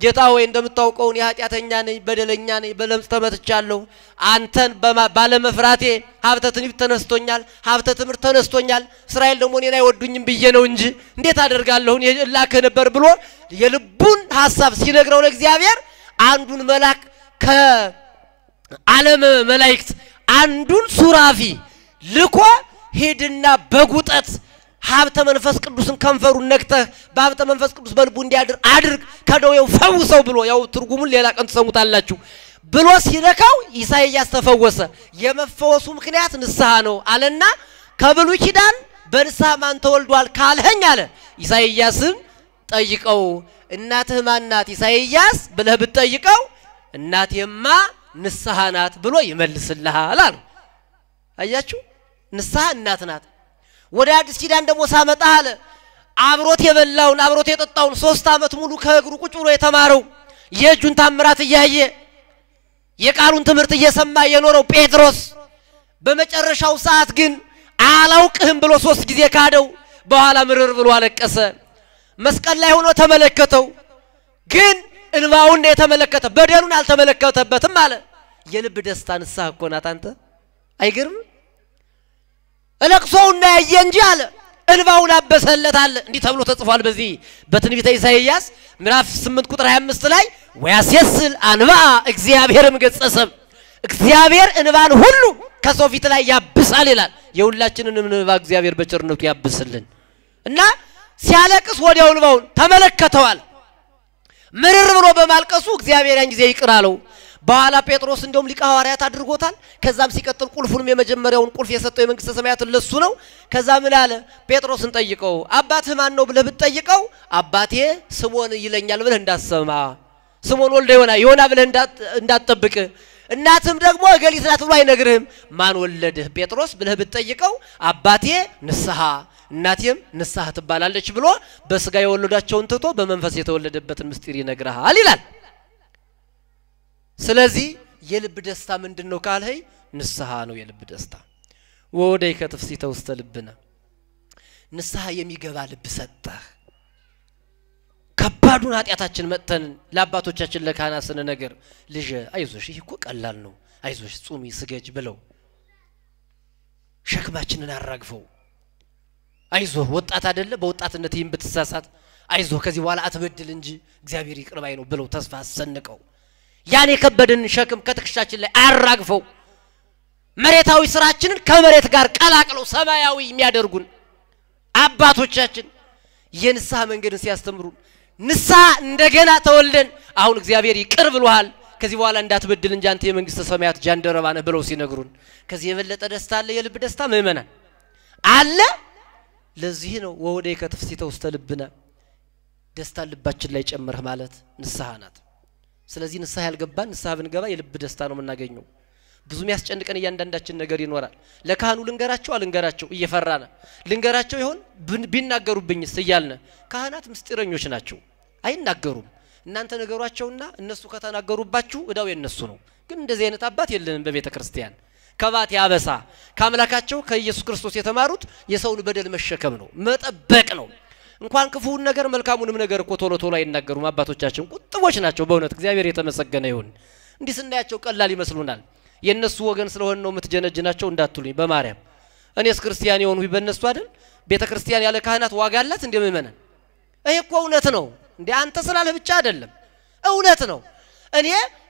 ጌታ ሆይ እንደምታውቀው የኃጢአተኛ ነኝ በደለኛ ነኝ በለምጽ ተመትቻለሁ አንተን ባለመፍራቴ ሀብተ ትንቢት ተነስቶኛል ሀብተ ትምርት ተነስቶኛል እስራኤል ደግሞ እኔን አይወዱኝም ብዬ ነው እንጂ እንዴት አደርጋለሁ ላከ ነበር ብሎ የልቡን ሐሳብ ሲነግረው ለእግዚአብሔር አንዱን መልአክ ከዓለም መላእክት አንዱን ሱራፊ ልኮ ሄድና በጉጠት ሀብተ መንፈስ ቅዱስን ከንፈሩን ነክተህ በሀብተ መንፈስ ቅዱስ በልቡ እንዲያድር አድርግ ከደዌው ፈውሰው ብሎ ያው ትርጉሙን ሌላ ቀን ተሰሙታላችሁ ብሎ ሲነካው ኢሳይያስ ተፈወሰ የመፈወሱ ምክንያት ንስሐ ነው አለና ከብሉይ ኪዳን በንስሐ ማን ተወልዷል ካልኸኝ አለ ኢሳይያስን ጠይቀው እናትህ ማን ናት ኢሳይያስ ብለህ ብትጠይቀው እናቴማ ንስሐ ናት ብሎ ይመልስልሃል አለ አያችሁ ንስሐ እናት ናት ወደ አዲስ ኪዳን ደግሞ ሳመጣ አለ አብሮት የበላውን አብሮት የጠጣውን 3 አመት ሙሉ ከእግሩ ቁጭ ብሎ የተማረው የእጁን ታምራት እያየ የቃሉን ትምህርት እየሰማ የኖረው ጴጥሮስ በመጨረሻው ሰዓት ግን አላውቅህም ብሎ 3 ጊዜ ካደው በኋላ ምርር ብሎ አለቀሰ መስቀል ላይ ሆኖ ተመለከተው ግን እንባውን የተመለከተ በደሉን አልተመለከተበትም አለ የልብ ደስታ ንስሐ እኮ ናት አንተ አይገርም እለቅሶውና ያየ እንጂ አለ እንባውን አበሰለት አለ እንዲህ ተብሎ ተጽፏል በዚህ በትንቢተ ኢሳይያስ ምዕራፍ 8 ቁጥር 25 ላይ ወያስየስል አንባ እግዚአብሔርም ገጸሰብ እግዚአብሔር እንባን ሁሉ ከሰው ፊት ላይ ያብሳል ይላል የሁላችንን እንባ እግዚአብሔር በቸርነቱ ያብስልን እና ሲያለቅስ ወዲያው እንባውን ተመለከተዋል ምርር ብሎ በማልቀሱ እግዚአብሔር ያን ጊዜ ይቅር አለው በኋላ ጴጥሮስ እንደውም ሊቀ ሐዋርያት አድርጎታል ከዛም ሲቀጥል ቁልፉንም የመጀመሪያውን ቁልፍ የሰጠው የመንግስተ ሰማያት ለሱ ነው ከዛ ምን አለ ጴጥሮስን ጠይቀው አባትህ ማን ነው ብለህ ብትጠይቀው አባቴ ስምዖን ይለኛል ብለህ እንዳሰማ ስምዖን ወልደ ዮና ብለህ እንዳትጠብቅ እናትም ደግሞ እገሊት ናት ብሎ አይነግርህም ማን ወለደህ ጴጥሮስ ብለህ ብትጠይቀው አባቴ ንስሐ እናቴም ንስሐ ትባላለች ብሎ በስጋ የወለዳቸውን ትቶ በመንፈስ የተወለደበትን ምስጢር ይነግራል ይላል ስለዚህ የልብ ደስታ ምንድነው ካልኸይ ንስሐ ነው የልብ ደስታ ወደይ ከተፍሲተ ውስተ ልብና ንስሐ የሚገባ ልብ ሰጠህ ከባዱን ኃጢያታችን መጥተን ለአባቶቻችን ለካህናት ነገር ልጅ አይዞሽ ይሄ እኮ ቀላል ነው አይዞሽ ጹሚ ስገጅ ብለው ሸክማችንን አራግፈው አይዞ ወጣት አይደለ በወጣትነት ይም ብትሳሳት አይዞ ከዚህ በኋላ አትበድል እንጂ እግዚአብሔር ይቅር ባይ ነው ብለው ተስፋ አሰንቀው ያን የከበደን ሸክም ከትከሻችን ላይ አራግፈው መሬታዊ ስራችንን ከመሬት ጋር ቀላቅለው ሰማያዊ የሚያደርጉን አባቶቻችን የንስሐ መንገድን ሲያስተምሩ ንስሐ እንደገና ተወልደን አሁን እግዚአብሔር ይቅር ብሎሃል ከዚህ በኋላ እንዳትበድል እንጂ አንተ የመንግስተ ሰማያት ጃንደረባ ነህ ብለው ሲነግሩን ከዚህ የበለጠ ደስታ አለ የልብ ደስታ ምእመናን አለ ለዚህ ነው ወወደ ከተፍሲተ ውስተ ልብና ደስታ ልባችን ላይ ጨምረህ ማለት ንስሐ ናት ስለዚህ ንስሐ ያልገባን ንስሐ ብንገባ የልብ ደስታ ነው የምናገኘው ብዙ የሚያስጨንቀን እያንዳንዳችን ነገር ይኖራል ለካህኑ ልንገራቸው እየፈራና ልንገራቸው ይሆን ቢናገሩብኝስ እያልን ካህናት ምስጢረኞች ናቸው አይናገሩም እናንተ ነገሯቸውና እነሱ ከተናገሩባችሁ እዳው የነሱ ነው ግን እንደዚህ አይነት አባት የለንም በቤተ ክርስቲያን ከባት ያበሳ ካምላካቸው ከኢየሱስ ክርስቶስ የተማሩት የሰውን በደል መሸከም ነው መጠበቅ ነው እንኳን ክፉውን ነገር መልካሙንም ነገር እኮ ቶሎ ቶሎ አይናገሩም አባቶቻችን ቁጥቦች ናቸው በእውነት እግዚአብሔር የተመሰገነ ይሁን እንዲህ ስናያቸው ቀላል ይመስሉናል የነሱ ወገን ስለሆነ ነው ምትጀነጅናቸው እንዳትሉኝ በማርያም እኔስ ክርስቲያን የሆኑ በእነሱ አይደል ቤተ ክርስቲያን ያለ ካህናት ዋጋ አላት እንደምመነን ይሄ እኮ እውነት ነው እንዴ አንተ ስላለ ብቻ አይደለም እውነት ነው እኔ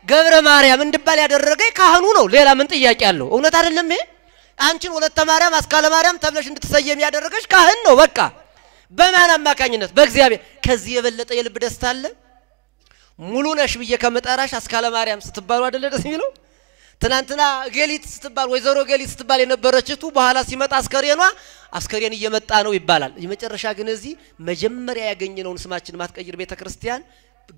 ገብረ ማርያም እንድባል ያደረገኝ ካህኑ ነው ሌላ ምን ጥያቄ አለው እውነት አይደለም ይሄ አንቺን ወለተ ማርያም አስካለ ማርያም ተብለሽ እንድትሰየም ያደረገሽ ካህን ነው በቃ በማን አማካኝነት በእግዚአብሔር ከዚህ የበለጠ የልብ ደስታ አለ ሙሉ ነሽ ብዬ ከመጣራሽ አስካለ ማርያም ስትባሉ አይደለ ደስ የሚለው ትናንትና ገሊት ስትባል ወይዘሮ ገሊት ስትባል የነበረችቱ በኋላ ሲመጣ አስከሬን እየመጣ ነው ይባላል የመጨረሻ ግን እዚህ መጀመሪያ ያገኘነውን ስማችን ማትቀይር ቤተ ክርስቲያን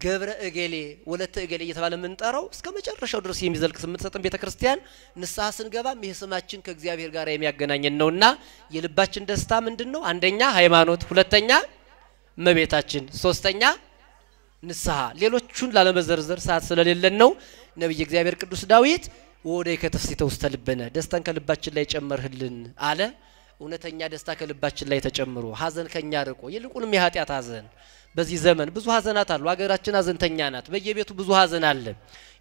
ገብረ እገሌ ወለተ እገሌ እየተባለ ምንጠራው እስከ መጨረሻው ድረስ የሚዘልቅ ስምት ሰጠን ቤተ ክርስቲያን ንስሐ ስንገባም ይሄ ስማችን ከእግዚአብሔር ጋር የሚያገናኘን ነውና የልባችን ደስታ ምንድነው አንደኛ ሃይማኖት ሁለተኛ መቤታችን ሶስተኛ ንስሐ ሌሎቹን ላለመዘርዘር ሰዓት ስለሌለን ነው ነብይ እግዚአብሔር ቅዱስ ዳዊት ወደ ከተፍሲተ ውስጥ ልበነ ደስታን ከልባችን ላይ ጨመርህልን አለ እውነተኛ ደስታ ከልባችን ላይ ተጨምሮ ሐዘን ከኛ ርቆ ይልቁንም የኃጢያት ሐዘን በዚህ ዘመን ብዙ ሐዘናት አሉ ሀገራችን ሐዘንተኛ ናት በየቤቱ ብዙ ሐዘን አለ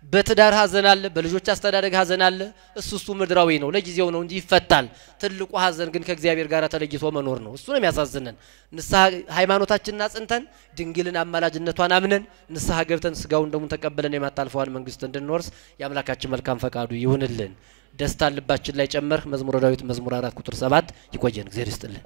በትዳር ሐዘን አለ በልጆች አስተዳደግ ሐዘን አለ እሱ ምድራዊ ነው ለጊዜው ነው እንጂ ይፈታል ትልቁ ሐዘን ግን ከእግዚአብሔር ጋር ተለይቶ መኖር ነው እሱ ነው የሚያሳዝነን ንስሐ ሃይማኖታችንና ጽንተን ድንግልን አማላጅነቷን አምነን ንስሐ ገብተን ስጋውን ደሙን ተቀበለን የማታልፈዋን መንግስት እንድንወርስ ያምላካችን መልካም ፈቃዱ ይሁንልን ደስታ ልባችን ላይ ጨመር መዝሙረ ዳዊት መዝሙር 4 ቁጥር 7 ይቆየን እግዚአብሔር ይስጥልን